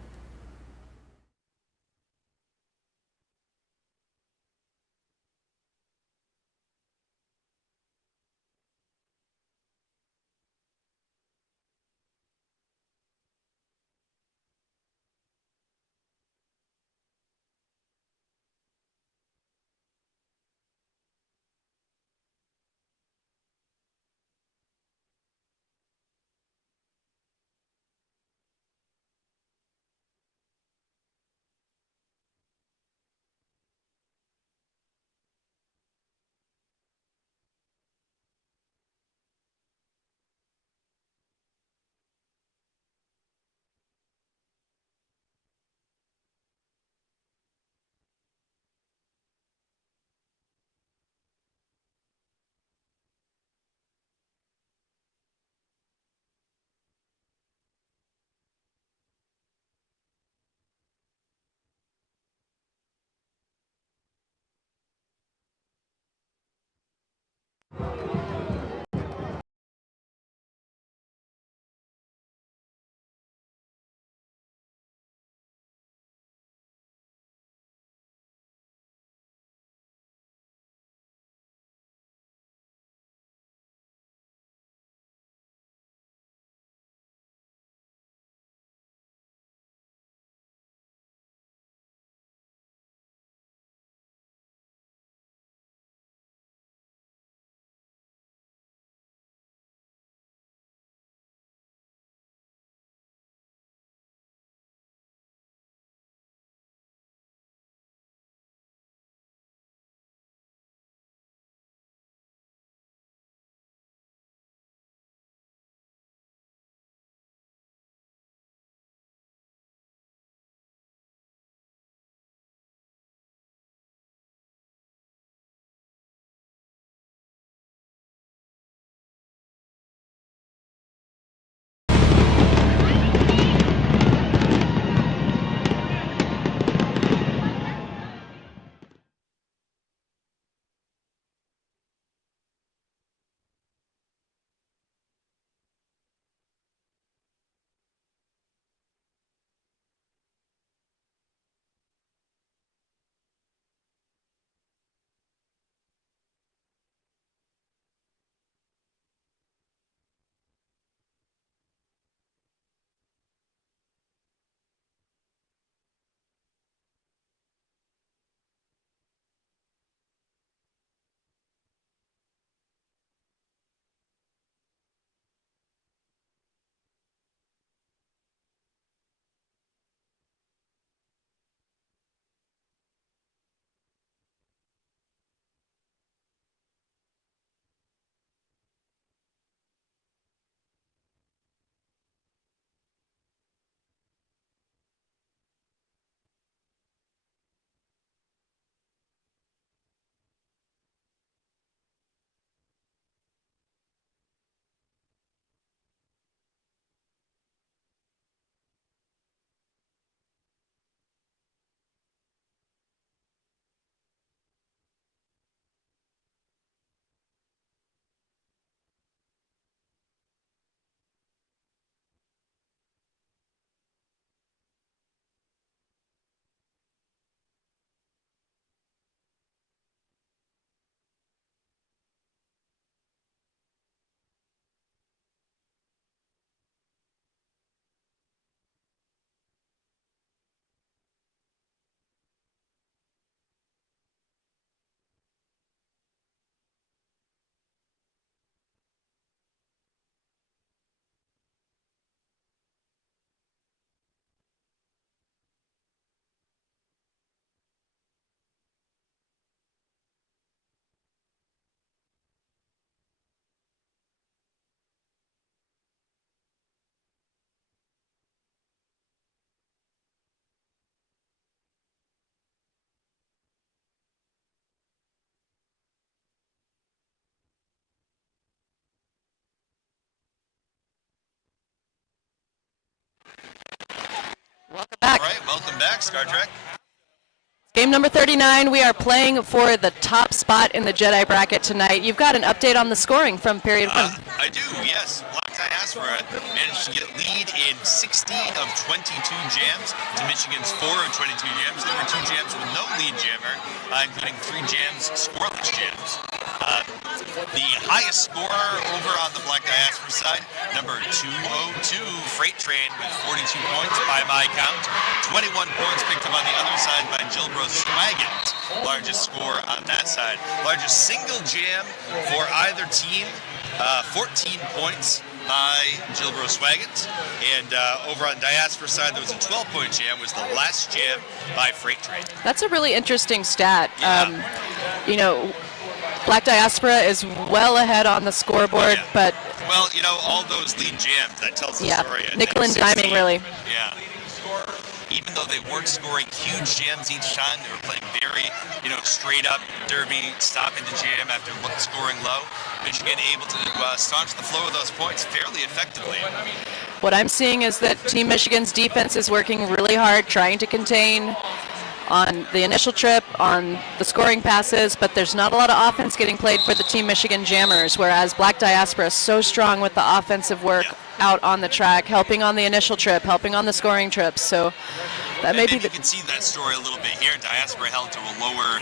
back. All right, welcome back, Star Trek. Game number 39, we are playing for the top spot in the Jedi bracket tonight. You've got an update on the scoring from period 1. I do, yes. Black Diaspora managed to get lead in 16 of 22 jams to Michigan's 4 of 22 jams. There were 2 jams with no lead jammer, including 3 jams, scoreless jams. The highest scorer over on the Black Diaspora side, number 202, Freight Train with 42 points by my count. 21 points picked up on the other side by Gilbreth Swaggins, largest score on that side. Largest single jam for either team, 14 points by Gilbreth Swaggins. And over on Diaspora side, there was a 12-point jam, was the last jam by Freight Train. That's a really interesting stat. Yeah. You know, Black Diaspora is well ahead on the scoreboard, Yeah. but Well, you know, all those lead jams, that tells the yeah, story. nickel and diming, really. Yeah. Even though they weren't scoring huge jams each time, they were playing very, you know, straight up derby, stopping the jam after scoring low. Michigan able to staunch the flow of those points fairly effectively. What I'm seeing is that Team Michigan's defense is working really hard, trying to contain on the initial trip, on the scoring passes, but there's not a lot of offense getting played for the Team Michigan Jammers, whereas Black Diaspora is so strong with the offensive work out on the track, helping on the initial trip, helping on the scoring trips. So that may be you can see that story a little bit here. Diaspora held to a lower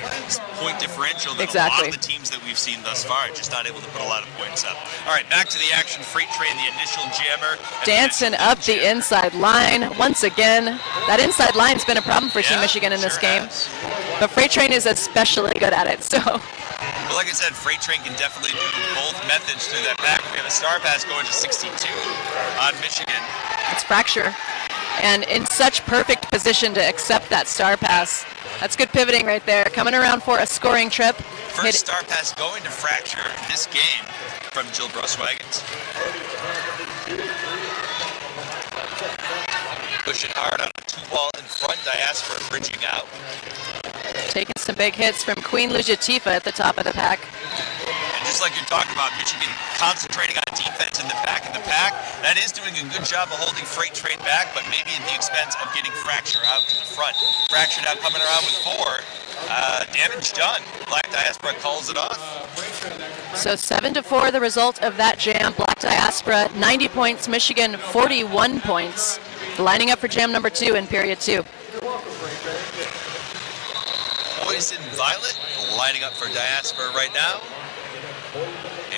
point differential than a lot Exactly. of the teams that we've seen thus far. Just not able to put a lot of points up. All right, back to the action. Freight Train, the initial jammer. and the dancing initial up the jammer. inside line once again. That inside line's been a problem for Team Yeah, Michigan in this sure game, has. but Freight Train is especially good at it. So Well, like I said, Freight Train can definitely do both methods through that pack. We have a star pass going to 62 on Michigan. it's Fracture, and in such perfect position to accept that star pass. That's good pivoting right there. Coming around for a scoring trip. First Hit- star pass going to Fracture this game from Gilbreth Swaggins. Pushing hard on a 2-ball in front. Diaspora bridging out. Taking some big hits from Queen Lujatifa at the top of the pack. And just like you're talking about, Michigan concentrating on defense in the back of the pack, that is doing a good job of holding Freight Train back, but maybe at the expense of getting Fracture out to the front. Fracture now coming around with 4. Damage done. Black Diaspora calls it off. So 7-4 the result of that jam. Black Diaspora 90 points, Michigan 41 points. Lining up for jam number 2 in period 2. Poison Violet lining up for Diaspora right now.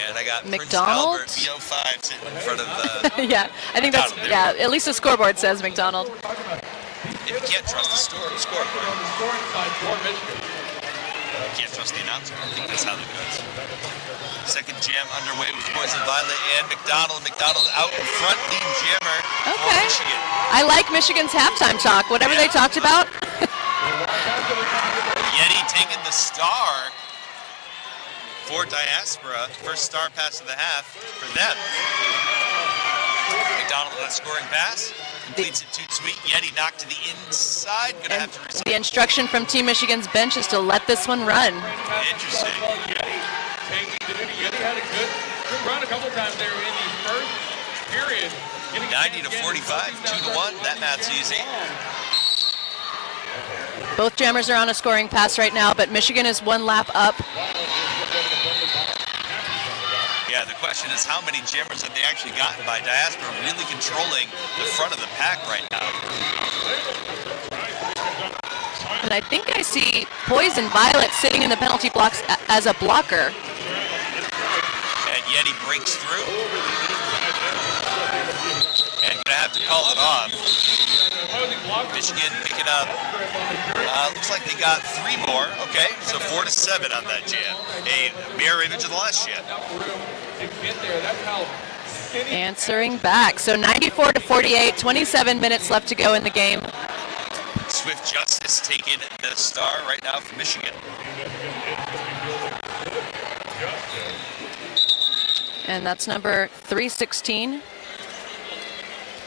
And I got McDonald? Prince Albert VO5 sitting in front of Yeah, I think that's, yeah, at least the scoreboard says McDonald. if you can't trust the scoreboard, Scoring side for Michigan. you can't trust the announcer. I think that's how that goes. Second jam underway with Poison Violet and McDonald. McDonald out in front, lead jammer for Okay. Michigan. I like Michigan's halftime talk. Whatever they talked about. Yeti taking the star for Diaspora. First star pass of the half for them. McDonald on a scoring pass. Completes it too sweet. Yeti knocked to the inside. Gonna And have to receive. the instruction from Team Michigan's bench is to let this one run. Interesting. Yeti taking the duty. Yeti had a good run a couple times there in the first period. Getting 90 to 45, 2-1. That math's easy. Both jammers are on a scoring pass right now, but Michigan is 1 lap up. Yeah, the question is how many jammers have they actually gotten by Diaspora really controlling the front of the pack right now? And I think I see Poison Violet sitting in the penalty blocks as a blocker. And Yeti breaks through. And gonna have to call it off. Michigan picking up, looks like they got 3 more. Okay, so 4-7 on that jam. A mirror image of the last jam. Answering back. So 94 to 48, 27 minutes left to go in the game. Swift Justice taking the star right now for Michigan. And that's number 316.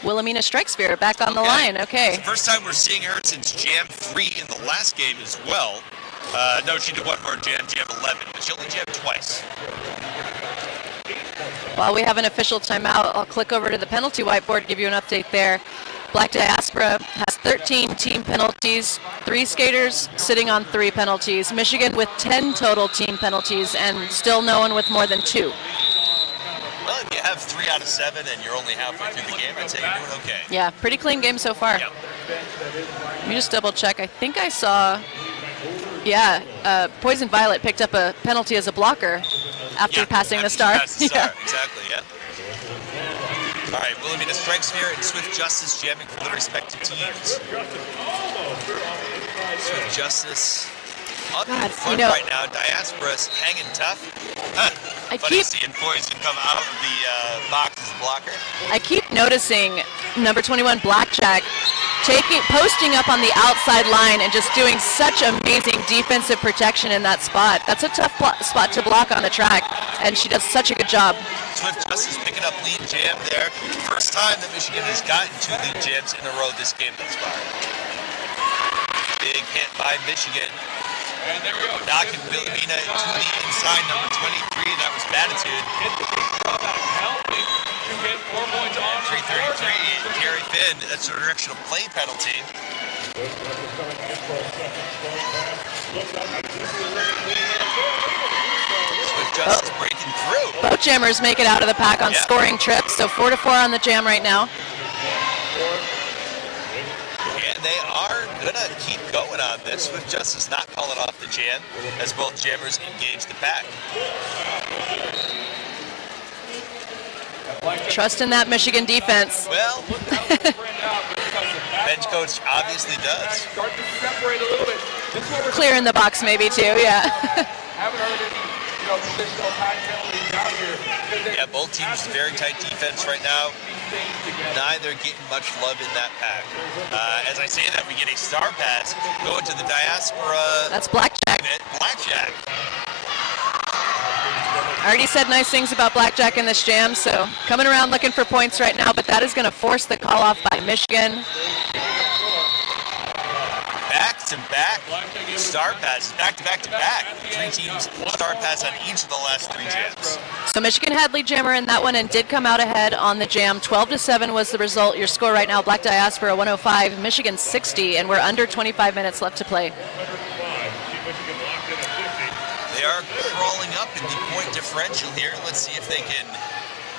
Wilhelmina Strikesphere back on the Okay. line. Okay. It's the first time we're seeing her since Jam 3 in the last game as well. No, she did one more jam 11, but she only jammed twice. While we have an official timeout, I'll click over to the penalty whiteboard, give you an update there. Black Diaspora has 13 team penalties, 3 skaters sitting on 3 penalties. Michigan with 10 total team penalties, and still no one with more than 2. Well, if you have 3 out of 7 and you're only halfway through the game, I'd say you're doing okay. Yeah, pretty clean game so far. Yep. Let me just double check. I think I saw, Poison Violet picked up a penalty as a blocker after passing the star. Exactly, yeah. All right, Wilhelmina Strikesphere and Swift Justice jamming for their respective teams. Swift Justice up in front right now. Diaspora's hanging tough. Funny seeing Poison come out of the box as a blocker. I keep noticing number 21 Blackjack posting up on the outside line and just doing such amazing defensive protection in that spot. That's a tough spot to block on the track, and she does such a good job. Swift Justice picking up lead jam there. First time that Michigan has gotten 2 lead jams in a row this game thus far. Big hit by Michigan. And there we go. Knocking Wilhelmina to the inside, number 23. That was Batitude. Helping to get 4 points on. 333, Carrie Finn. That's a directional play penalty. Swift Justice breaking through. Both jammers make it out of the pack on scoring trips, so 4-4 on the jam right now. And they are going to keep going on this. Swift Justice not calling off the jam as both jammers engage the pack. Trust in that Michigan defense. Well, bench coach obviously does. Start to separate a little bit. Clear in the box maybe too, yeah. Haven't heard any, positional high penalties out here. Yeah, both teams very tight defense right now. Neither getting much love in that pack. As I say that, we get a star pass going to the Diaspora. That's Blackjack. Blackjack. I already said nice things about Blackjack in this jam, so coming around looking for points right now, but that is going to force the call off by Michigan. Back-to-back star passes, back-to-back-to-back. 3 teams star pass on each of the last 3 jams. So Michigan had lead jammer in that one and did come out ahead on the jam. 12-7 was the result. Your score right now, Black Diaspora 105, Michigan 60, and we're under 25 minutes left to play. They are crawling up in the point differential here. Let's see if they can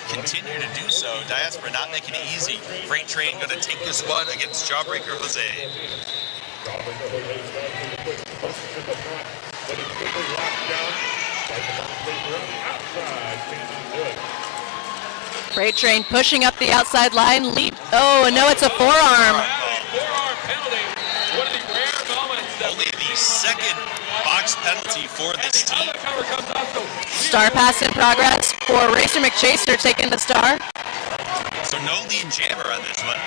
continue to do so. Diaspora not making it easy. Freight Train going to take this one against Jawbreaker Jose. Freight Train pushing up the outside line. Lead. Oh, no, it's a forearm. Forearm penalty. One of the rare moments. Only the second box penalty for this team. Star pass in progress for Racer McChaser taking the star. So no lead jammer on this one.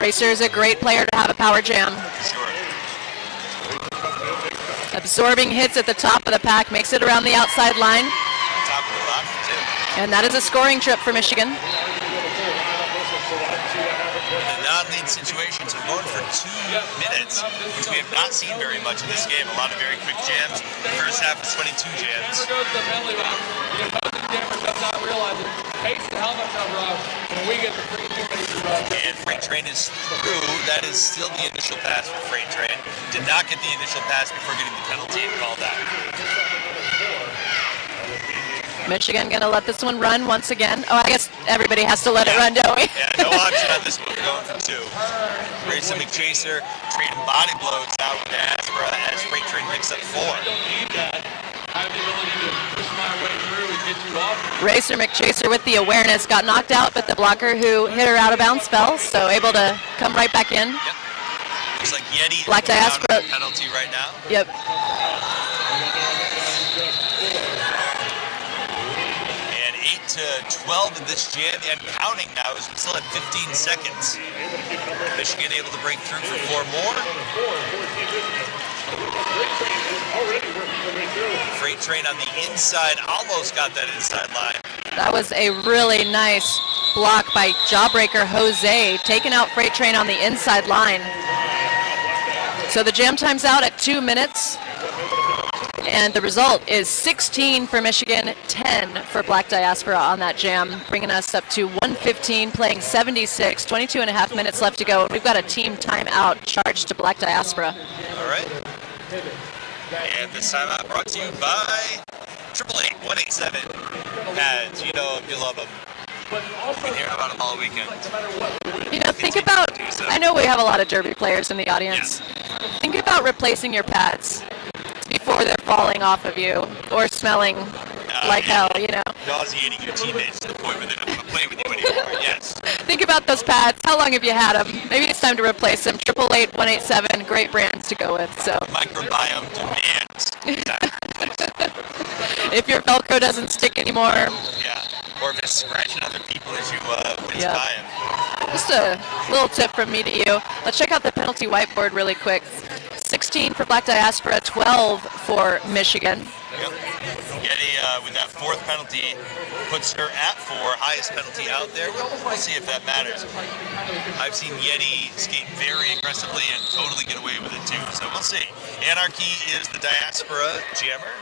Racer is a great player to have a power jam. Sure. Absorbing hits at the top of the pack, makes it around the outside line. Top of the box, too. And that is a scoring trip for Michigan. In a non-lead situation, so we're going for 2 minutes, which we have not seen very much in this game. A lot of very quick jams. The first half was 22 jams. Goes to the penalty box. The opposing jammer does not realize it. Takes the helmet cover off, and we get the free 2 minutes to run. And Freight Train is through. That is still the initial pass for Freight Train. Did not get the initial pass before getting the penalty and called out. Michigan going to let this one run once again. Oh, I guess everybody has to let it run, don't we? Yeah, no option on this one. We're going for 2. Racer McChaser trading body blows out with Diaspora as Freight Train picks up 4. I have the ability to push my way through and get you off. Racer McChaser with the awareness got knocked out, but the blocker who hit her out of bounds fell, so able to come right back in. Yep. Looks like Yeti Black Diaspora penalty right now. Yep. And 8-12 in this jam and counting now as we still have 15 seconds. Michigan able to break through for 4 more. Freight Train on the inside, almost got that inside line. That was a really nice block by Jawbreaker Jose, taking out Freight Train on the inside line. So the jam time's out at 2 minutes. And the result is 16 for Michigan, 10 for Black Diaspora on that jam, bringing us up to 115, playing 76, 22 and a half minutes left to go. We've got a team timeout charged to Black Diaspora. All right. And this timeout brought to you by 888-187 pads. You know, if you love them. You've been hearing about them all weekend. You know, think about, I know we have a lot of Derby players in the audience. Yeah. Think about replacing your pads before they're falling off of you or smelling like hell, you know. Nauseating your teammates to the point where they don't want to play with you anymore, yes. Think about those pads. How long have you had them? Maybe it's time to replace them. 888-187, great brands to go with. So Microbiome demands. if your Velcro doesn't stick anymore, Yeah. Or if it's scratching other people as you whiz Yeah. by them. just a little tip from me to you. Let's check out the penalty whiteboard really quick. 16 for Black Diaspora, 12 for Michigan. Yep. Yeti, with that fourth penalty, puts her at 4, highest penalty out there. We'll see if that matters. I've seen Yeti skate very aggressively and totally get away with it too, so we'll see. Anarchy is the Diaspora jammer.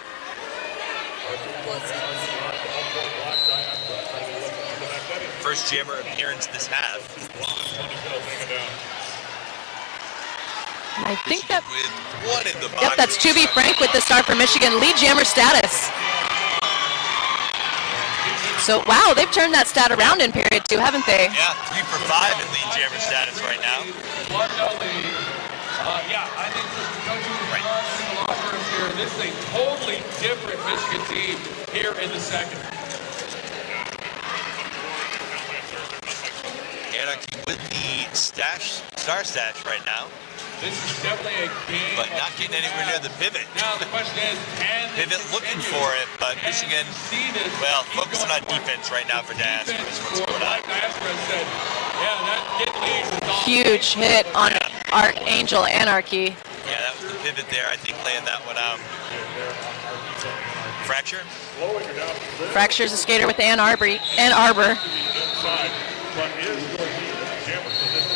First jammer appearance this half. I think that, With one in the box. yep, that's 2B Frank with the start for Michigan, lead jammer status. So, wow, they've turned that stat around in period 2, haven't they? Yeah, 3 for 5 in lead jammer status right now. Yeah, I think the coaching is done in the locker room here. This is a totally different Michigan team here in the second. Anarchy with the star stash right now, This is definitely a game. but not getting anywhere near the pivot. Now the question is, can this Pivot looking continue? for it, but Can Michigan, see this well, keep focusing going on forward? defense right now for Diaspora is what's For going on. Black Diaspora said, yeah, that get leads is all. Huge hit on Archangel Anarchy. Yeah, that was the pivot there, I think, laying that one out. Fracture? Fractures a skater with Ann Arbor.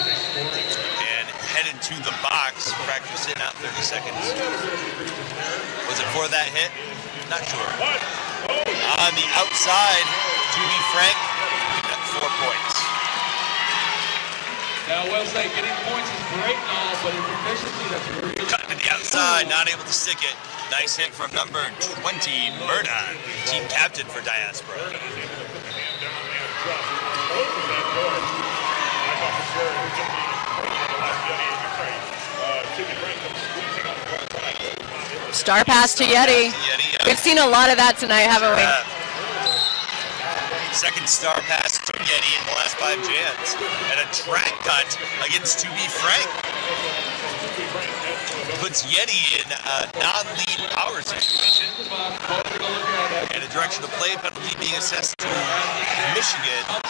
And heading to the box. Fracture sitting out 30 seconds. Was it for that hit? Not sure. On the outside, to be frank, got 4 points. Now, I will say, getting points is great and all, but it's efficiency that's really. Cut to the outside, not able to stick it. Nice hit from number 20, Murda, team captain for Diaspora. Star pass to Yeti. We've seen a lot of that tonight, haven't we? Second star pass to Yeti in the last 5 jams. And a track cut against 2B Frank. Puts Yeti in a non-lead power situation. And a direction of play penalty being assessed to Michigan. I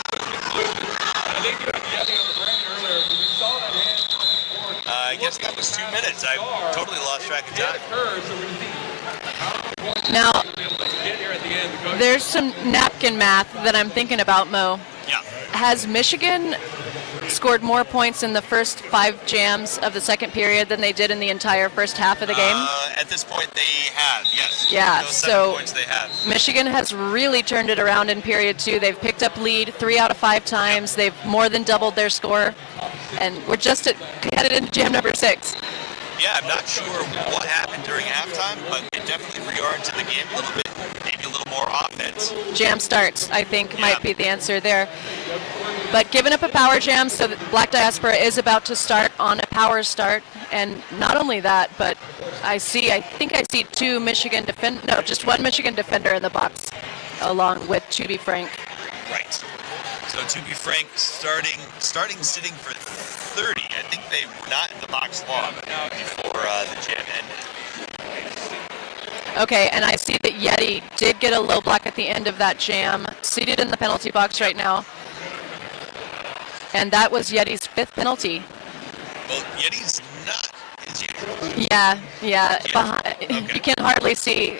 think you had Yeti on the brain earlier, but you saw that hand. I guess that was 2 minutes. I totally lost track of time. Now, Get here at the end. The coach there's some napkin math that I'm thinking about, Mo. Yeah. Has Michigan scored more points in the first 5 jams of the second period than they did in the entire first half of the game? At this point, they have, yes. Yeah, Those so 7 points they have. Michigan has really turned it around in period 2. They've picked up lead 3 out of 5 times. They've more than doubled their score. And we're just headed into jam number 6. Yeah, I'm not sure what happened during halftime, but they definitely reoriented the game a little bit, maybe a little more offense. Jam starts, I think, Yeah. might be the answer there. But giving up a power jam, so that Black Diaspora is about to start on a power start. And not only that, but I think I see 2 Michigan just 1 Michigan defender in the box, along with 2B Frank. Right. So to be frank, starting sitting for 30. I think they were not in the box long before the jam ended. Okay, and I see that Yeti did get a low block at the end of that jam, seated in the penalty box right now. And that was Yeti's 5th penalty. Well, Yeti's not, is he? Yeah. Okay. You can hardly see,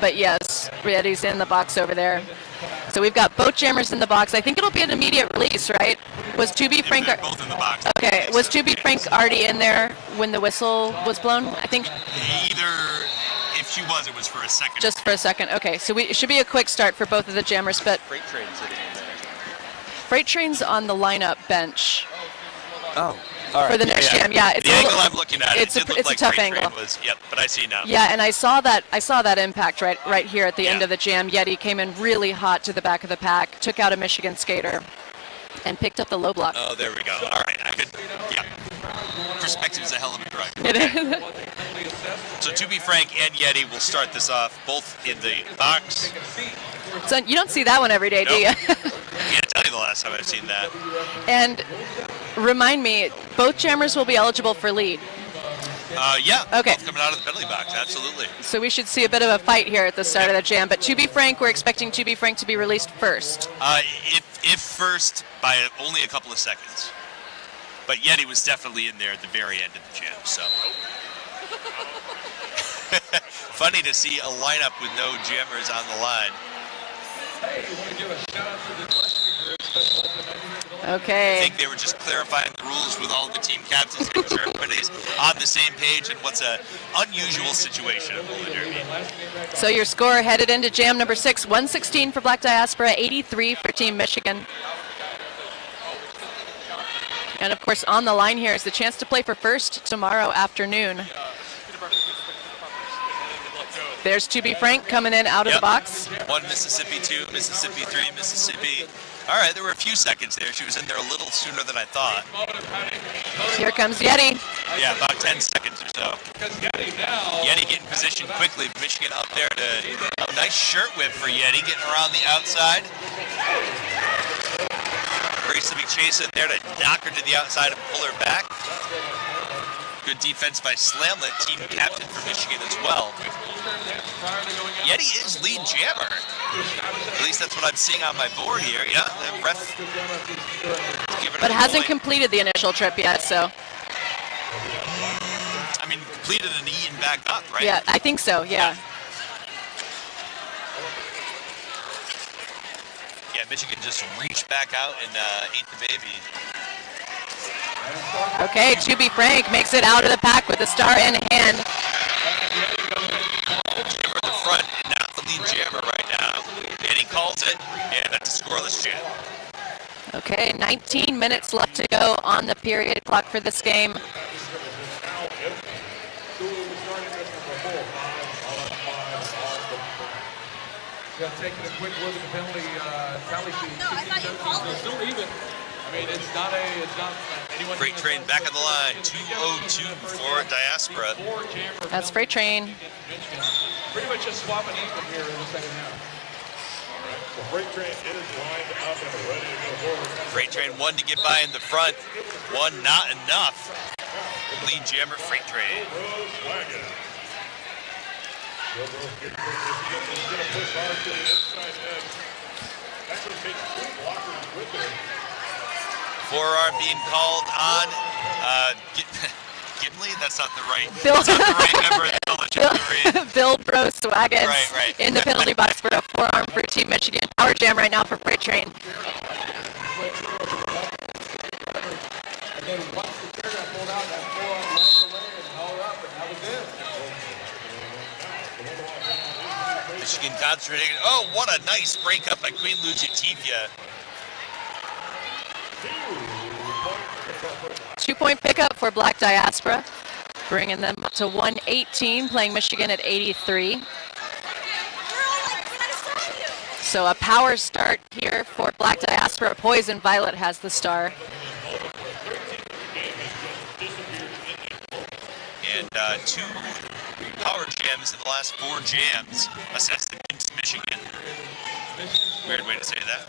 but yes, Yeti's in the box over there. So we've got both jammers in the box. I think it'll be an immediate release, right? Was 2B Frank? They're both in the box. Okay, was 2B Frank already in there when the whistle was blown? I think. Either if she was, it was for a second. Just for a second. Okay, so it should be a quick start for both of the jammers, but Freight train sitting in there. Freight Train's on the lineup bench Oh. All right. for the next jam. Yeah, it's The a angle little, I'm looking at, it's it a- did look it's a like tough Freight Train angle. was. Yep, but I see now. Yeah, and I saw that impact right here at the end Yeah. of the jam. Yeti came in really hot to the back of the pack, took out a Michigan skater, and picked up the low block. Oh, there we go. All right, I could. Yeah. Perspective is a hell of a drug. It is. So to be frank and Yeti will start this off both in the box. So you don't see that one every day, do you? Nope. Can't tell you the last time I've seen that. And remind me, both jammers will be eligible for lead. Yeah. Okay. Both coming out of the penalty box, absolutely. So we should see a bit of a fight here at the start of the jam. But to be frank, we're expecting To Be Frank to be released first. If first by only a couple of seconds. But Yeti was definitely in there at the very end of the jam, so. Funny to see a lineup with no jammers on the line. I Okay. think they were just clarifying the rules with all the team captains to make sure everybody's on the same page in what's a unusual situation at roller derby. So your score headed into jam number 6, 116 for Black Diaspora, 83 for Team Michigan. And of course, on the line here is the chance to play for first tomorrow afternoon. There's To Be Frank coming in out of the box. 1 Mississippi, 2 Mississippi, 3 Mississippi. All right, there were a few seconds there. She was in there a little sooner than I thought. Here comes Yeti. Yeah, about 10 seconds or so. Yeti getting positioned quickly. Michigan up there to a nice shirt whip for Yeti, getting around the outside. Grace McChase in there to knock her to the outside and pull her back. Good defense by Slamlet, team captain for Michigan as well. Yeti is lead jammer. At least that's what I'm seeing on my board here. Yeah, the ref giving But her a hasn't point. completed the initial trip yet, so I mean, completed an E and back up, right? yeah, I think so, yeah. Yeah, Michigan just reached back out and ate the baby. Okay, To Be Frank makes it out of the pack with the star in hand. Jammer in the front and not the lead jammer right now. And he calls it, and that's a scoreless jam. Okay, 19 minutes left to go on the period clock for this game. Taking a quick look at the penalty tally sheet. No, I thought you called it. Still even. I mean, it's not anyone. Freight train back on the line, 2:02 for Diaspora. That's Freight Train. Pretty much just swapping even here in the second half. The freight train is lined up and ready to go forward. Freight train one to get by in the front, one not enough. Lead jammer Freight train. Forearm being called on. Gimli? That's not the right. That's not the right member of the military. Bill Bro Swaggins Right. in the penalty box for a forearm for Team Michigan. Power jam right now for Freight Train. And then once the chair got pulled out, that forearm left away and held up, and that was it. Michigan concentrating. Oh, what a nice breakup by Queen Lujativia. 2-point pickup for Black Diaspora, bringing them up to 118, playing Michigan at 83. So a power start here for Black Diaspora. Poison Violet has the star. And 2 power jams in the last 4 jams assessed against Michigan. Weird way to say that.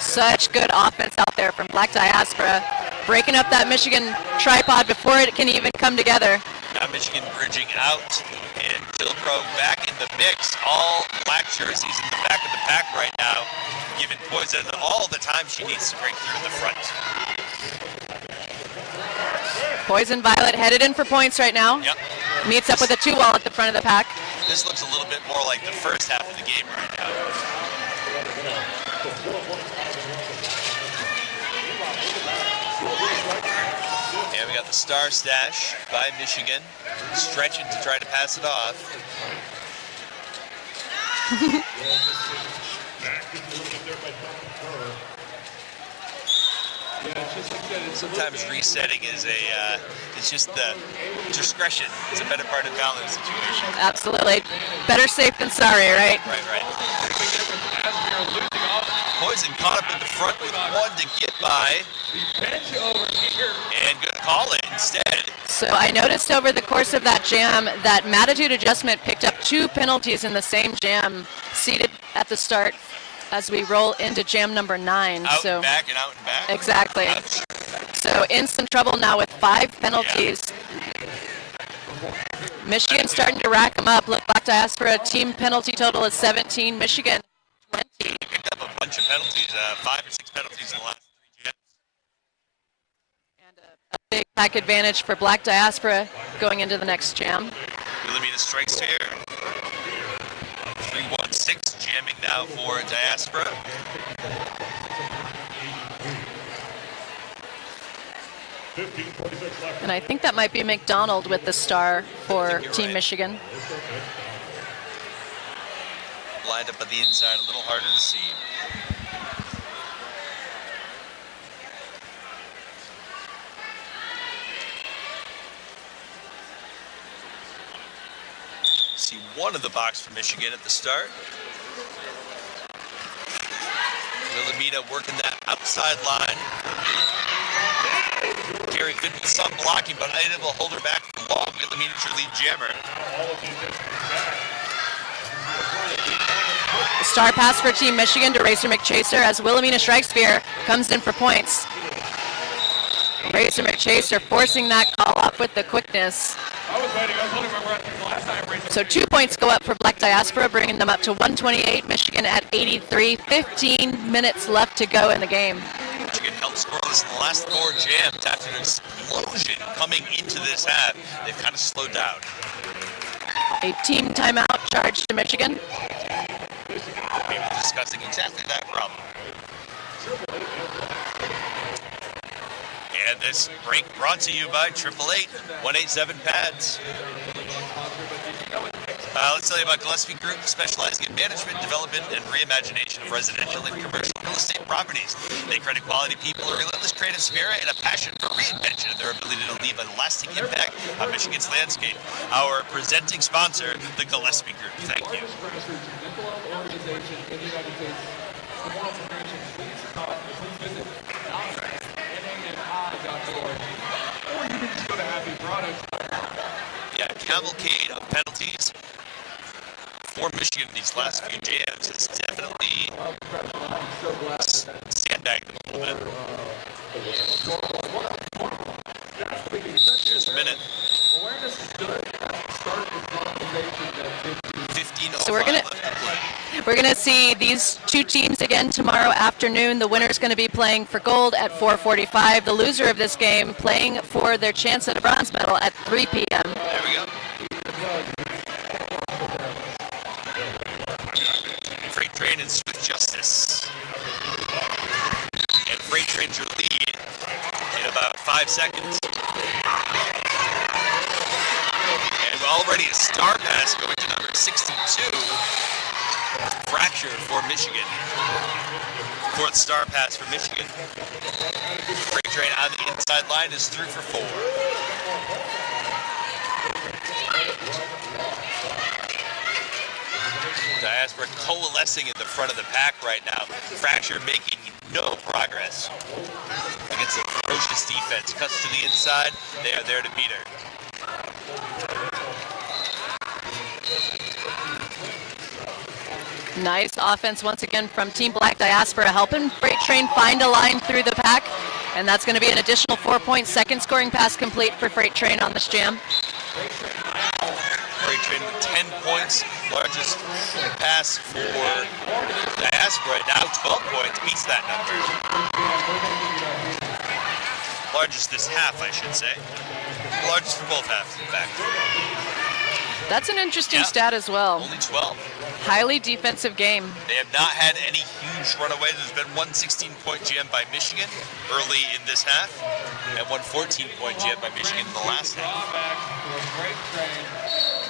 Such good offense out there from Black Diaspora, breaking up that Michigan tripod before it can even come together. Now Michigan bridging out, and Gilbro back in the mix. All black jerseys in the back of the pack right now, giving Poison all the time she needs to break through in the front. Poison Violet headed in for points right now. Yep. Meets up with a 2-wall at the front of the pack. This looks a little bit more like the first half of the game right now. And we got got the star stash by Michigan, stretching to try to pass it off. Sometimes resetting is it's just the discretion is a better part of balance situation. Absolutely. Better safe than sorry, right? Right. Poison caught up in the front with one to get by. And gonna call it instead. So I noticed over the course of that jam that Mattitude Adjustment picked up 2 penalties in the same jam, seated at the start as we roll into jam number 9. Out and back and out and back. Exactly. Ouch. So in some trouble now with 5 penalties. Michigan starting to rack them up. Look, Black Diaspora team penalty total is 17. Michigan 20. Picked up a bunch of penalties, 5 or 6 penalties in the last 3 jams. And a big pack advantage for Black Diaspora going into the next jam. Wilhelmina strikes here. 3-1-6 jamming now for Diaspora. And I think that might be McDonald with the star for Team right. Michigan. Lined up on the inside, a little harder to see. See one of the box for Michigan at the start. Wilhelmina working that outside line. Gary good with some blocking, but unable to hold her back for long. Wilhelmina's your lead jammer. Star pass for Team Michigan to Racer McChaser as Wilhelmina Strikesphere comes in for points. Racer McChaser forcing that call off with the quickness. So 2 points go up for Black Diaspora, bringing them up to 128. Michigan at 83. 15 minutes left to go in the game. Michigan held scoreless in the last 4 jams after an explosion coming into this half. They've kind of slowed down. A team timeout charge to Michigan. We were discussing exactly that problem. And this break brought to you by 888-187 pads. Let's tell you about Gillespie Group, specializing in management, development, and reimagination of residential and commercial real estate properties. They credit quality people, a relentless creative spirit, and a passion for reinvention of their ability to leave a lasting impact on Michigan's landscape. Our presenting sponsor, the Gillespie Group. Thank you. Yeah, cavalcade of penalties for Michigan these last few jams has definitely sandbagged them a little bit. Here's a minute. 15:05 So we're gonna see these 2 teams again tomorrow afternoon. The winner's going to be playing for gold at 4:45. The loser of this game playing for their chance at a bronze medal at 3 p.m. There we go. Freight Train and Swift Justice. And Freight Train's your lead in about 5 seconds. And already a star pass going to number 62. Fracture for Michigan. 4th star pass for Michigan. Freight Train on the inside line is 3 for 4. Diaspora coalescing in the front of the pack right now. Fracture making no progress against a ferocious defense. Cuts to the inside. They are there to beat her. Nice offense once again from Team Black Diaspora, helping Freight Train find a line through the pack. And that's going to be an additional 4 points. Second scoring pass complete for Freight Train on this jam. Freight Train with 10 points. Largest pass for Diaspora. Now 12 points. Beats that number. Largest this half, I should say. Largest for both halves, in fact. That's an interesting stat as well. Only 12. Highly defensive game. They have not had any huge huge runaway. There's been one 16-point jam by Michigan early in this half, and one 14-point jam by Michigan in the last half. Drawback for a freight train.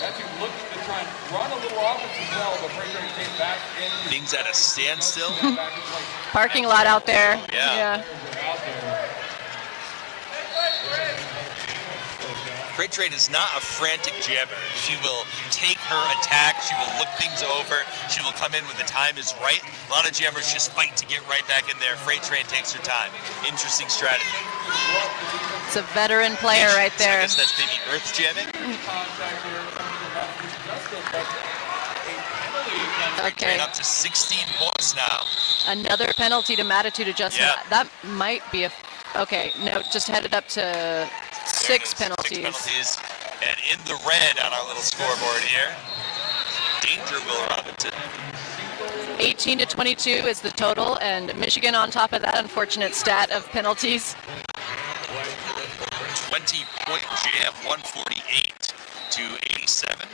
Actually looking to try and run a little offense as well, but freight train came back into Things at a standstill. Parking lot out there. Yeah. Freight Train is not a frantic jammer. She will take her attack. She will look things over. She will come in when the time is right. A lot of jammers just fight to get right back in there. Freight Train takes her time. Interesting strategy. It's a veteran player right So I there. guess that's maybe earth jamming. Freight Okay. Train up to 16 points now. Another penalty to Mattitude adjustment. Yeah. That might be a. Okay, no, just headed up to six penalties. 6 penalties. And in the red on our little scoreboard here. Danger, Will Robinson. 18 to 22 is the total, and Michigan on top of that unfortunate stat of penalties. 20-point jam, 148 to 87.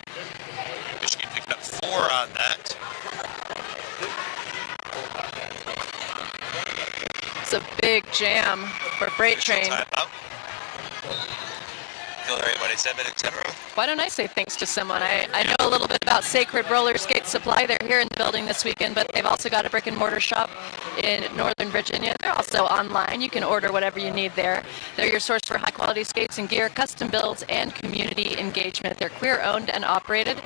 Michigan picked up 4 on that. It's a big jam for Freight Train. Timeout. Feel right when I said that, etc. Why don't I say thanks to someone? I know a little bit about Sacred Roller Skate Supply. They're here in the building this weekend, but they've also got a brick and mortar shop in Northern Virginia. They're also online. You can order whatever you need there. They're your source for high quality skates and gear, custom builds, and community engagement. They're queer owned and operated,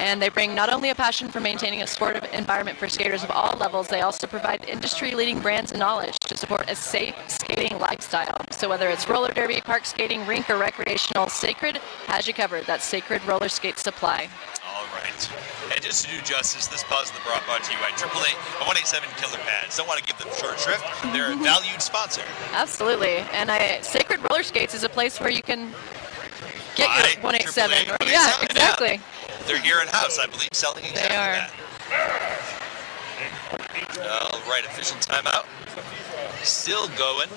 and they bring not only a passion for maintaining a supportive environment for skaters of all levels, they also provide industry leading brands and knowledge to support a safe skating lifestyle. So whether it's roller derby, park skating, rink, or recreational, Sacred has you covered. That's Sacred Roller Skate Supply. All right. And just to do justice, this pause is brought to you by 888 and 187 Killer Pads. Don't want to give them short shrift. They're a valued sponsor. Absolutely. And Sacred Roller Skates is a place where you can get your Buy 187. 888, Yeah, 187, exactly. yeah. They're here in-house, I believe, selling exactly are. that. All right, official timeout. Still going.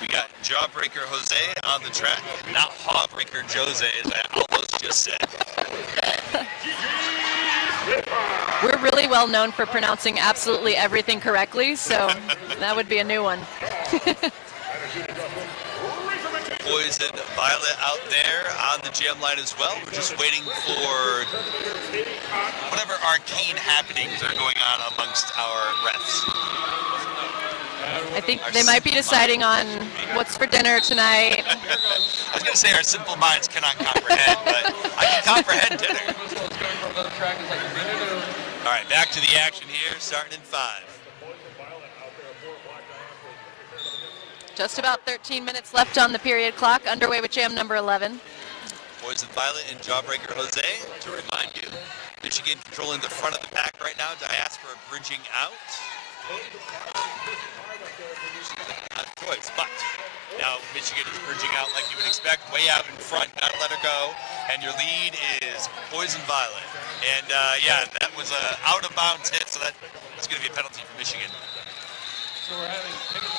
We got Jawbreaker Jose on the track, not Jawbreaker Jose, as I almost just said. We're really well known for pronouncing absolutely everything correctly, so that would be a new one. Poison Violet out there on the jam line as well. We're just waiting for whatever arcane happenings are going on amongst our refs. I think they might be deciding on what's for dinner tonight. I was going to say our simple minds cannot comprehend, but I can comprehend dinner. All right, back to the action here, starting in 5. Just about 13 minutes left on the period clock, underway with jam number 11. Poison Violet and Jawbreaker Jose, to remind you. Michigan controlling the front of the pack right now, Diaspora bridging out. Not a choice, but now Michigan is bridging out like you would expect, way out in front, gotta let her go. And your lead is Poison Violet. And yeah, that was an out-of-bounds hit, so that's gonna be a penalty for Michigan. So we're having pivot,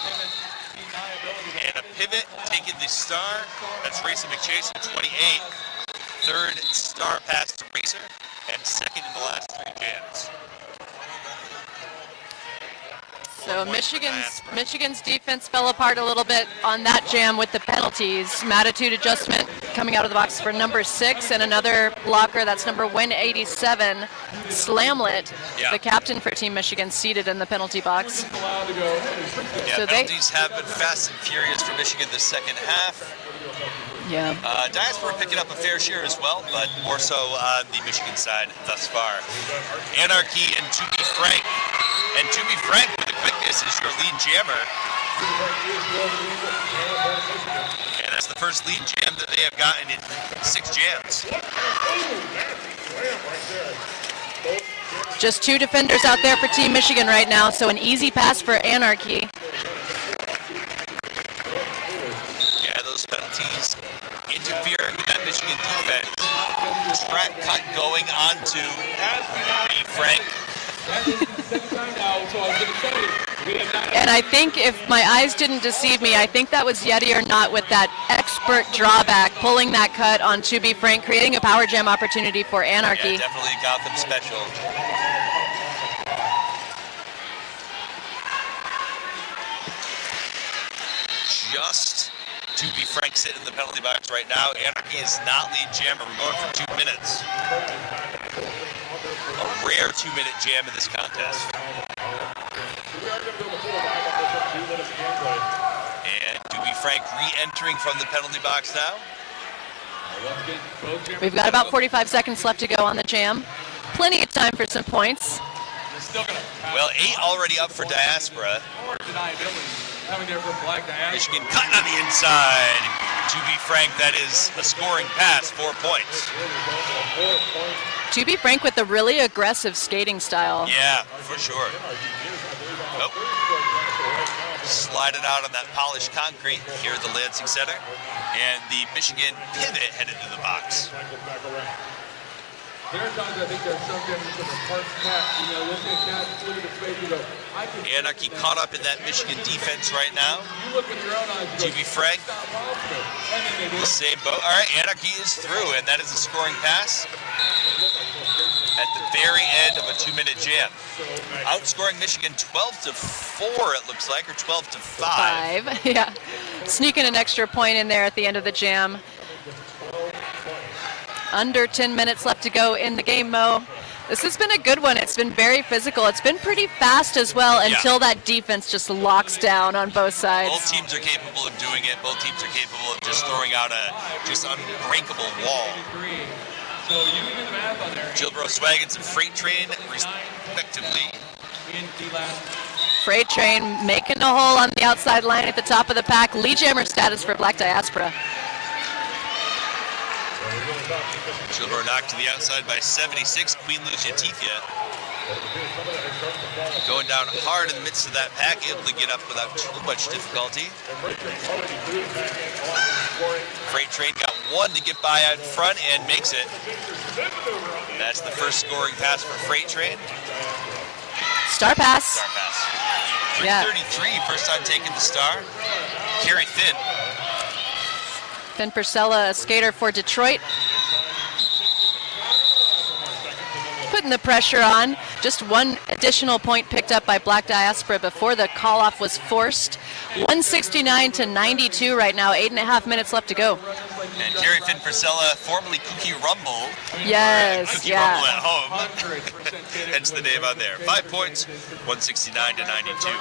deniability. And a pivot taking the star, that's Racer McChase at 28. Third star pass to Racer, and second in the last 3 jams. So Michigan's defense fell apart a little bit on that jam with the penalties. Mattitude adjustment coming out of the box for number 6, and another blocker, that's number 187, Slamlet, the captain for Team Michigan, seated in the penalty box. Yeah, So penalties have been fast and furious for Michigan the second half. Yeah. Diaspora picking up a fair share as well, but more so on the Michigan side thus far. Anarchy and To Be Frank. And To Be Frank with the quickness is your lead jammer. And that's the first lead jam that they have gotten in 6 jams. Just 2 defenders out there for Team Michigan right now, so an easy pass for Anarchy. Yeah, those penalties interfering with that Michigan defense. Track cut going on to be Frank. And I think, if my eyes didn't deceive me, I think that was Yeti or not with that expert drawback, pulling that cut on To Be Frank, creating a power jam opportunity for Anarchy. Yeah, definitely Gotham special. just to be frank sitting in the penalty box right now. Anarchy is not lead jammer. We're going for 2 minutes. A rare 2-minute jam in this contest. And to be frank, re-entering from the penalty box now. We've got about 45 seconds left to go on the jam. Plenty of time for some points. Well, 8 already up for Diaspora. Michigan cutting on the inside. To be frank, that is a scoring pass, 4 points. To be frank, with a really aggressive skating style. Yeah, for sure. Nope. Slide it out on that polished concrete here at the Lansing Center. And the Michigan pivot headed to the box. There are times I think they're sunk into the park cat. You know, look at cat, look at the space, you go, I can. Anarchy caught up in that Michigan defense right now. You look with your own eyes. To be frank, the same boat. All right, Anarchy is through, and that is a scoring pass at the very end of a 2-minute jam. Outscoring Michigan 12-4, it looks like, or 12-5. Yeah. Sneaking an extra point in there at the end of the jam. Under 10 minutes left to go in the game, Mo. This has been a good one. It's been very physical. It's been pretty fast as well until that defense just locks down on both sides. Both teams are capable of doing it. Both teams are capable of just throwing out a just unbreakable wall. So you can do the math on there. Gilbert Swaggins and Freight Train, respectively. Freight Train making a hole on the outside line at the top of the pack. Lead jammer status for Black Diaspora. Gilbert knocked to the outside by 76. Queen Lucia Tifia going down hard in the midst of that pack, able to get up without too much difficulty. Freight Train got one to get by out front and makes it. That's the first scoring pass for Freight Train. Star pass. Star pass. Yeah. 333, first time taking the star. Carrie Finn. Finn Purcella, a skater for Detroit. Putting the pressure on. Just one additional point picked up by Black Diaspora before the call-off was forced. 169-92 right now, 8.5 minutes left to go. And Carrie Finn Purcella, formerly Cookie Rumble. Yes, Cookie yeah. Rumble at home. Hence the name on there. 5 points, 169-92.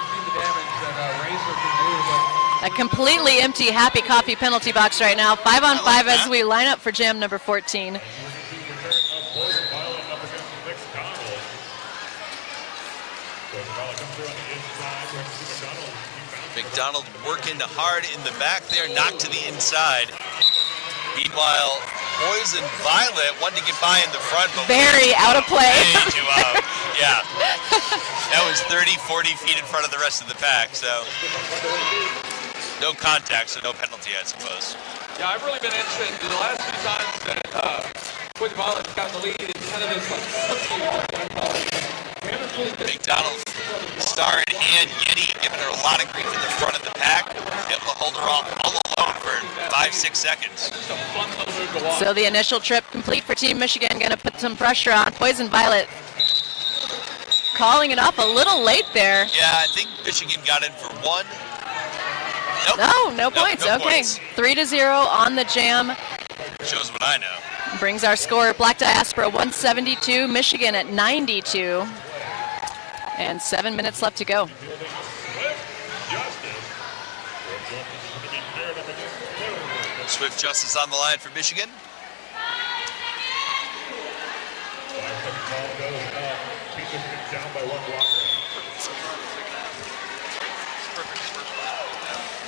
A completely empty Happy Coffee penalty box right now. 5-on-5 as we line up for jam number 14. McDonald working hard in the back there, knocked to the inside. Meanwhile, Poison Violet wanted to get by in the front, but very out of play. Way too out. Yeah. That was 30, 40 feet in front of the rest of the pack, so no contact, so no penalty, I suppose. Yeah, I've really been interested in the last few times that Poison Violet's got the lead. It's kind of this McDonald, star in hand, Yeti giving her a lot of grief in the front of the pack, able to hold her all alone for 5-6 seconds. So the initial trip complete for Team Michigan, going to put some pressure on. Poison Violet calling it off a little late there. Yeah, I think Michigan got in for one. Nope. No points. No okay, points. 3-0 on the jam. Shows what I know. Brings our score Black Diaspora 172, Michigan at 92. And 7 minutes left to go. Swift Justice on the line for Michigan.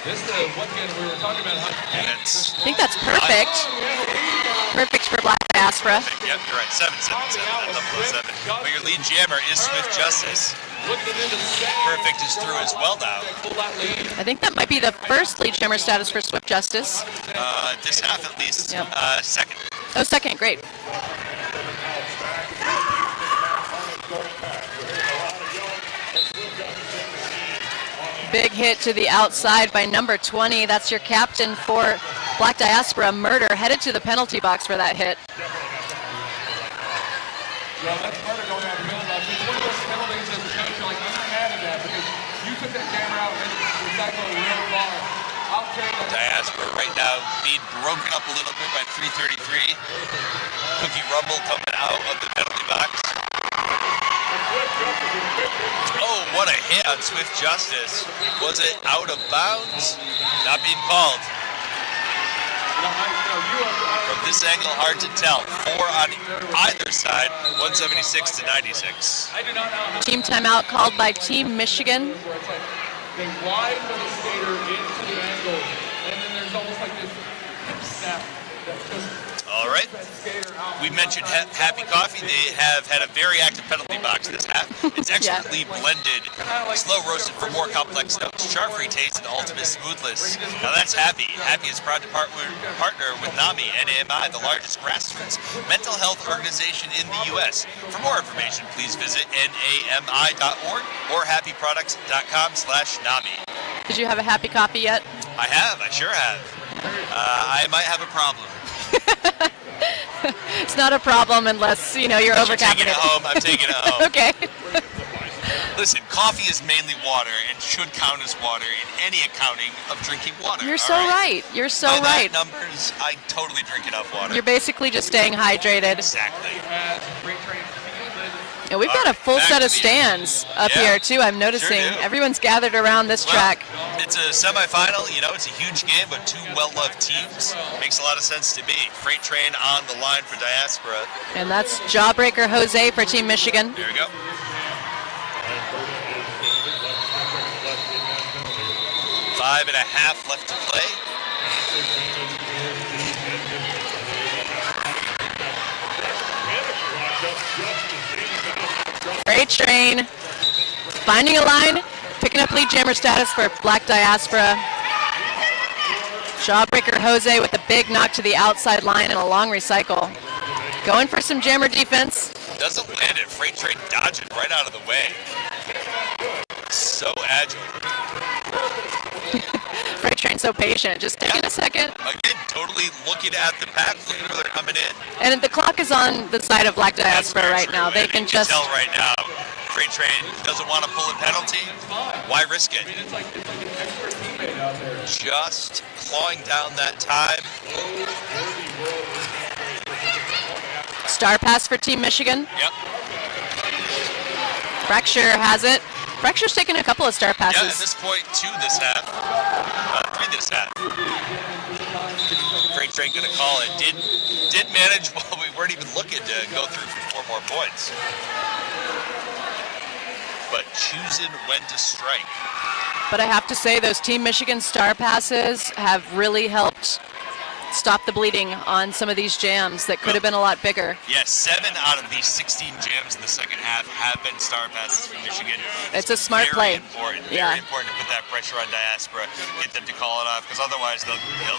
This once again, we were talking about how I think that's perfect. Perfect for Black Diaspora. Yep, you're right. 7-7-7. But your lead jammer is Swift Justice. Perfect is through as well now. I think that might be the first lead jammer status for Swift Justice. This half at least. Yep. Second. Oh, second, great. Big hit to the outside by number 20. That's your captain for Black Diaspora, Murder, headed to the penalty box for that hit. Well, that's part of going out the middle. It's one of those penalties as a coach, you're like, I'm not mad at that because you took that camera out and recycled it real far. I'll Diaspora right now being broken up a little bit by 333. Cookie Rumble coming out of the penalty box. Oh, what a hit on Swift Justice. Was it out of bounds? Not being called. From this angle, hard to tell. 4 on either side, 176 to 96. Team timeout called by Team Michigan. They widen the skater into the angle, and then there's almost like this hip snap that just All right. We mentioned Happy Coffee. They have had a very active penalty box this half. It's expertly blended, slow roasted for more complex notes. Char-free taste and ultimate smoothness. Now that's Happy. Happy is proud to partner with NAMI, NAMI, the largest grassroots mental health organization in the U.S. For more information, please visit nami.org or happyproducts.com/NAMI. Did you have a Happy Coffee yet? I have. I sure have. I might have a problem. It's not a problem unless, you're You're overcaffeinated. taking it home. I'm taking it home. Okay. Listen, coffee is mainly water and should count as water in any accounting of drinking water. You're so all right. You're so By right. that numbers, I totally drink enough water. You're basically just staying hydrated. Exactly. And we've got a full Back set to of the- stands up Yeah, here, too. I'm noticing do. everyone's gathered around this track. It's a semifinal. It's a huge game, but two well-loved teams. Makes a lot of sense to me. Freight Train on the line for Diaspora. And that's Jawbreaker Jose for Team Michigan. There we go. 5.5 left to play. Freight Train finding a line, picking up lead jammer status for Black Diaspora. Jawbreaker Jose with a big knock to the outside line and a long recycle. Going for some jammer defense. Doesn't land it. Freight Train dodging right out of the way. So agile. Freight Train so patient, just taking a second. Again, totally looking at the pack, looking where they're coming in. And the clock is on the side of Black That's Diaspora very right true. now. They And can you just tell right now, Freight Train doesn't want to pull a penalty. Why risk it? Just clawing down that time. star pass for Team Michigan. Yep. Fracture has it. Fracture's taken a couple of star Yeah, at passes. this point, 2 this half. 3 this half. Freight Train gonna call it. Did manage while we weren't even looking to go through for 4 more points. But choosing when to strike. But I have to say, those Team Michigan star passes have really helped stop the bleeding on some of these jams that could have been a lot bigger. Yes, 7 out of these 16 jams in the second half have been star passes for Michigan. It's a smart very play. Important, Yeah. Very important to put that pressure on Diaspora, get them to call it off, because otherwise they'll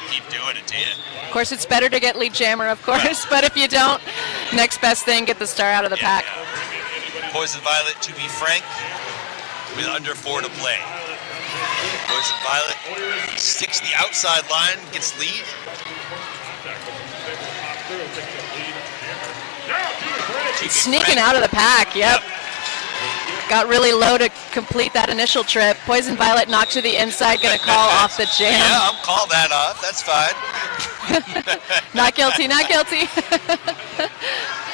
keep doing it to you. Of course, it's better to get lead jammer, of course, but if you don't, next best thing, get the star out of the pack. Yeah. Poison Violet, to be frank, with under 4 to play. Poison Violet sticks the outside line, gets lead. Sneaking out of the pack, yep. Got really low to complete that initial trip. Poison Violet knocked to the inside, gonna call off the jam. Yeah, I'll call that off. That's fine. Not guilty, not guilty.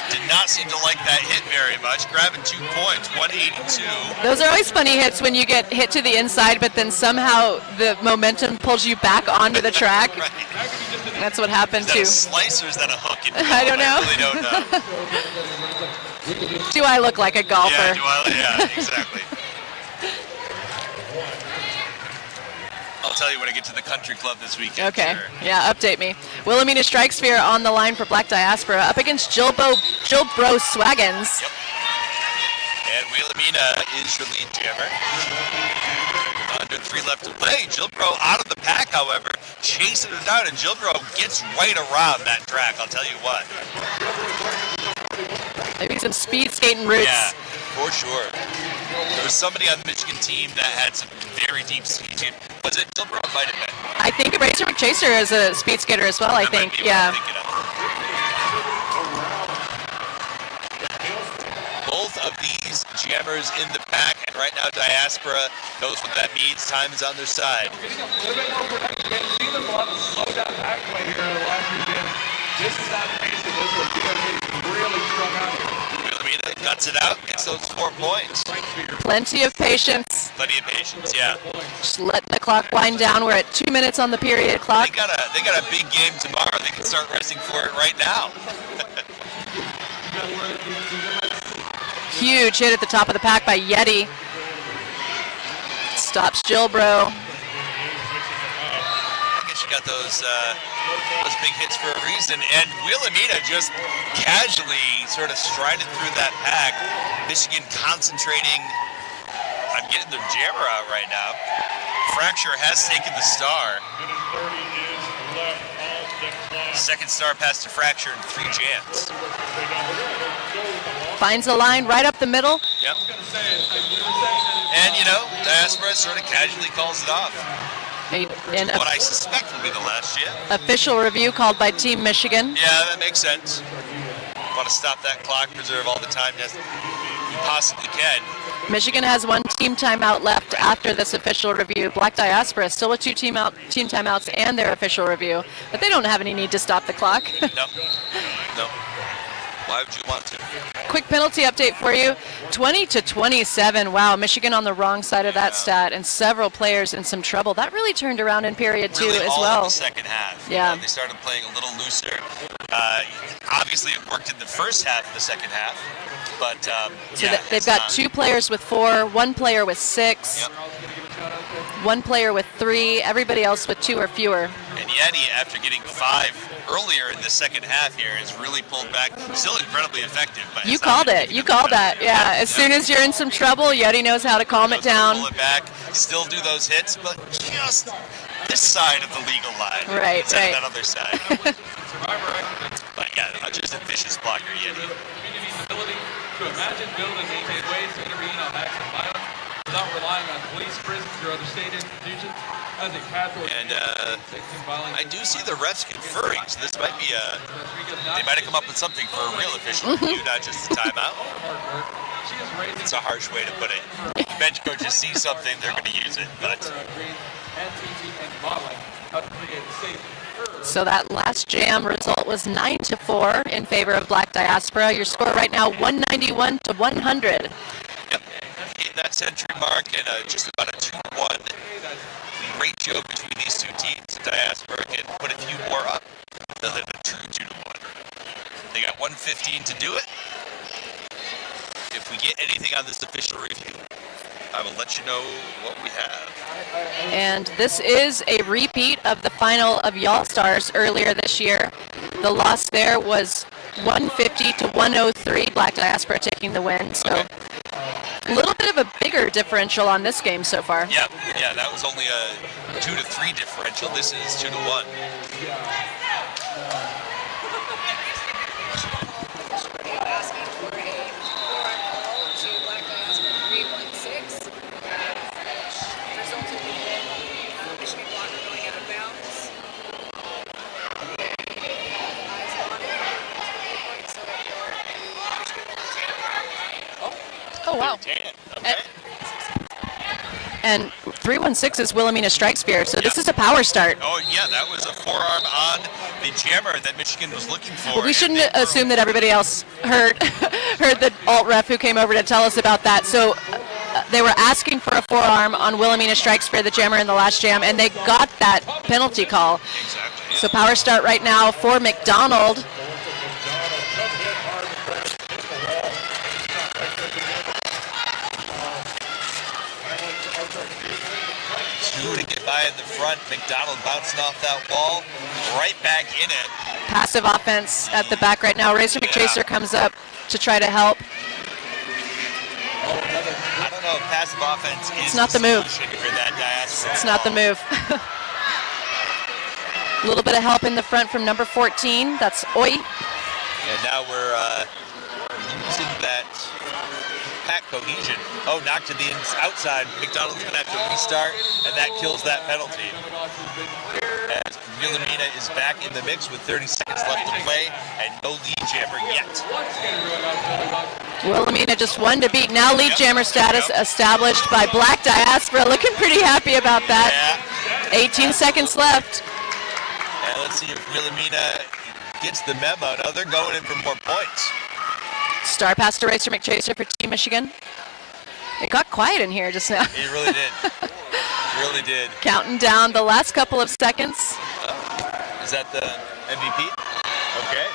Did not seem to like that hit very much. Grabbing 2 points, 182. Those are always funny hits when you get hit to the inside, but then somehow the momentum pulls you back onto the track. Right. That's what happened Is that a too. slice or is that a hook? I don't know. I really don't know. Do I look like a golfer? Yeah, exactly. I'll tell you when I get to the country club this weekend. Okay, Sure. yeah, update me. Wilhelmina Strike Sphere on the line for Black Diaspora up against Jilbro Swaggins. Yep. And Wilhelmina is your lead jammer. Under 3 left to play. Jilbro out of the pack, however, chasing it down, and Jilbro gets right around that track, I'll tell you what. Maybe some speed skating routes. Yeah, for sure. There was somebody on the Michigan team that had some very deep speed. Was it Jilbro? It might have been. I think Razor McChaser is a speed skater as well, I That might think. be what I'm Yeah. thinking of. Both of these jammers in the pack, and right now Diaspora knows what that means. Time is on their side. This is not the pace of this one. Wilhelmina's really strung out here. Wilhelmina guts it out, gets those 4 points. Plenty of patience. Plenty of patience, yeah. Just letting the clock wind down. We're at 2 minutes on the period clock. They got a big game tomorrow. They can start resting for it right now. Huge hit at the top of the pack by Yeti. Stops Gilbro. I guess you got those big hits for a reason. And Wilhelmina just casually sort of strided through that pack. Michigan concentrating on getting their jammer out right now. Fracture has taken the star. Second star pass to Fracture in 3 jams. Finds a line right up the middle. Yep. And, Diaspora sort of casually calls it off. In What I suspect will be the last jam. official review called by Team Michigan. Yeah, that makes sense. Want to stop that clock, preserve all the time that you possibly can. Michigan has 1 team timeout left after this official review. Black Diaspora still with 2 team timeouts and their official review, but they don't have any need to stop the clock. No. Why would you want to? Quick penalty update for you. 20-27. Wow, Michigan on the wrong side of that stat, and several players in some trouble. That really turned around in period 2 Really as all well. in the second half. Yeah. They started playing a little looser. Obviously, it worked in the first half of the second half. But, So they've got 2 players with 4, 1 player with 6, Yep. 1 player with 3, everybody else with 2 or fewer. And Yeti, after getting 5 earlier in the second half here, has really pulled back. Still incredibly effective. But You it's not called gonna it. keep You it called better. that. Yeah. As soon as you're in some trouble, Yeti knows how to calm it Pull down. it back, still do those hits, but just this side of the legal line. Right, instead right. of that other side. But yeah, just a vicious blocker, Yeti. Community's ability to imagine, build, and maintain ways to intervene on acts of violence without relying on police, prisons, or other state institutions as a path towards And violence. I do see the refs conferring, so this might be they might have come up with something for a real official review, not just a timeout. It's a harsh way to put it. Bench coaches see something, they're going to use it, but So that last jam result was 9-4 in favor of Black Diaspora. Your score right now 191-100. yep, hitting that century mark and just about a 2-1 ratio between these 2 teams. Diaspora can put a few more up than a true 2-1. They got 1:15 to do it. If we get anything on this official review, I will let you know what we have. And this is a repeat of the final of Y'all Stars earlier this year. The loss there was 150-103, Black Diaspora taking the win. So Okay. a little bit of a bigger differential on this game so far. Yeah, that was only a 2-3 differential. This is 2-1. Asking for a forearm to Black Diaspora 316, resulting in Michigan blocker going out of bounds. Eyes on it. So Michigan Oh, wow. Okay. And 316 is Wilhelmina Strike Spear, so this is a power start. Oh, yeah, that was a forearm on the jammer that Michigan was looking for. Well, we and shouldn't they were- assume that everybody else heard heard the alt ref who came over to tell us about that. So they were asking for a forearm on Wilhelmina Strike Spear, the jammer in the last jam, and they got that penalty call. Exactly. So power start right now for McDonald. Two to get by in the front. McDonald bouncing off that wall, right back in it. Passive offense at the back right now. Razor McChaser comes up to try to help. I don't know if passive offense is It's not the move. solution for that Diaspora. It's not the move. A little bit of help in the front from number 14. That's Oi. And now we're losing that pack cohesion. Oh, knocked to the outside. McDonald's going to have to restart, and that kills that penalty. As Wilhelmina is back in the mix with 30 seconds left to play, and no lead jammer yet. Wilhelmina just one to beat. Now lead jammer status established by Black Diaspora. Looking pretty happy about that. Yeah. 18 seconds left. And let's see if Wilhelmina gets the memo. Now they're going in for more points. Star pass to Racer McChaser for Team Michigan. It got quiet in here just now. It really did. Really did. Counting down the last couple of seconds. Is that the MVP? Okay.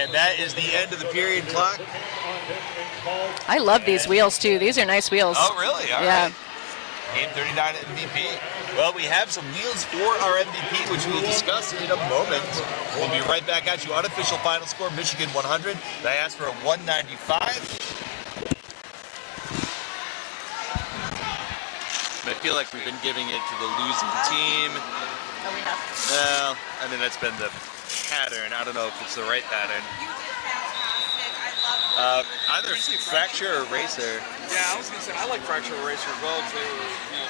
And that is the end of the period clock. I love these wheels too. These are nice wheels. Oh, really? All Yeah. right. Game 39 MVP. Well, we have some wheels for our MVP, which we'll discuss in a moment. We'll be right back at you. Unofficial final score, Michigan 100, Diaspora 195. I feel like we've been giving it to the losing team. Oh, we have. Well, I mean, that's been the pattern. I don't know if it's the right pattern. You did fantastic. I love Either Fracture or Racer. Yeah, I was going to say, I like Fracture Racer as well because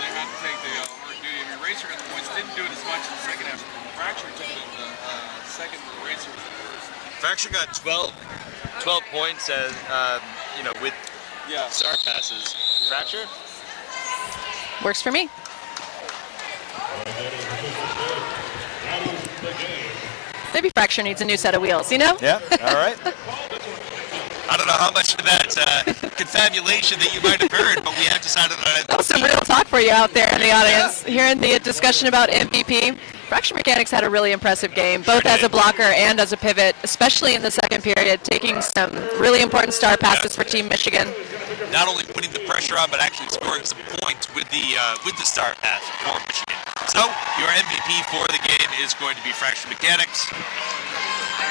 they had to take the work duty. I mean, Racer got the points, didn't do it as much in the second half. Fracture took it in the second, Racer was in the first. Fracture got 12 points as, with star passes. Fracture? Works for me. Maybe Fracture needs a new set of wheels, you know? Yeah, all right. I don't know how much of that confabulation that you might have heard, but we have decided on it. That was some real talk for you out there in the audience. Hearing the discussion about MVP, Fracture Mechanics had a really impressive game, both as a blocker and as a pivot, especially in the second period, taking some really important star passes for Team Michigan. Not only putting the pressure on, but actually scoring some points with the star pass for Michigan. So your MVP for the game is going to be Fracture Mechanics.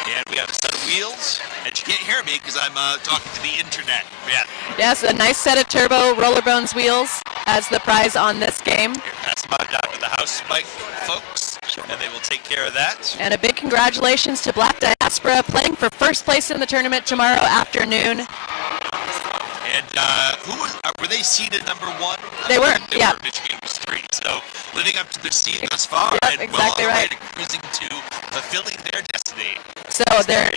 And we have a set of wheels. And you can't hear me because I'm talking to the internet. Yeah. Yes, a nice set of turbo Rollerbones wheels as the prize on this game. Here, pass them on down to the house mic, folks, and they will take care of that. And a big congratulations to Black Diaspora playing for first place in the tournament tomorrow afternoon. And were they seeded number 1? They were, yeah. Michigan was 3, so living up to their seed thus far, Yep, and exactly well on right. the way to cruising to fulfilling their destiny. So they're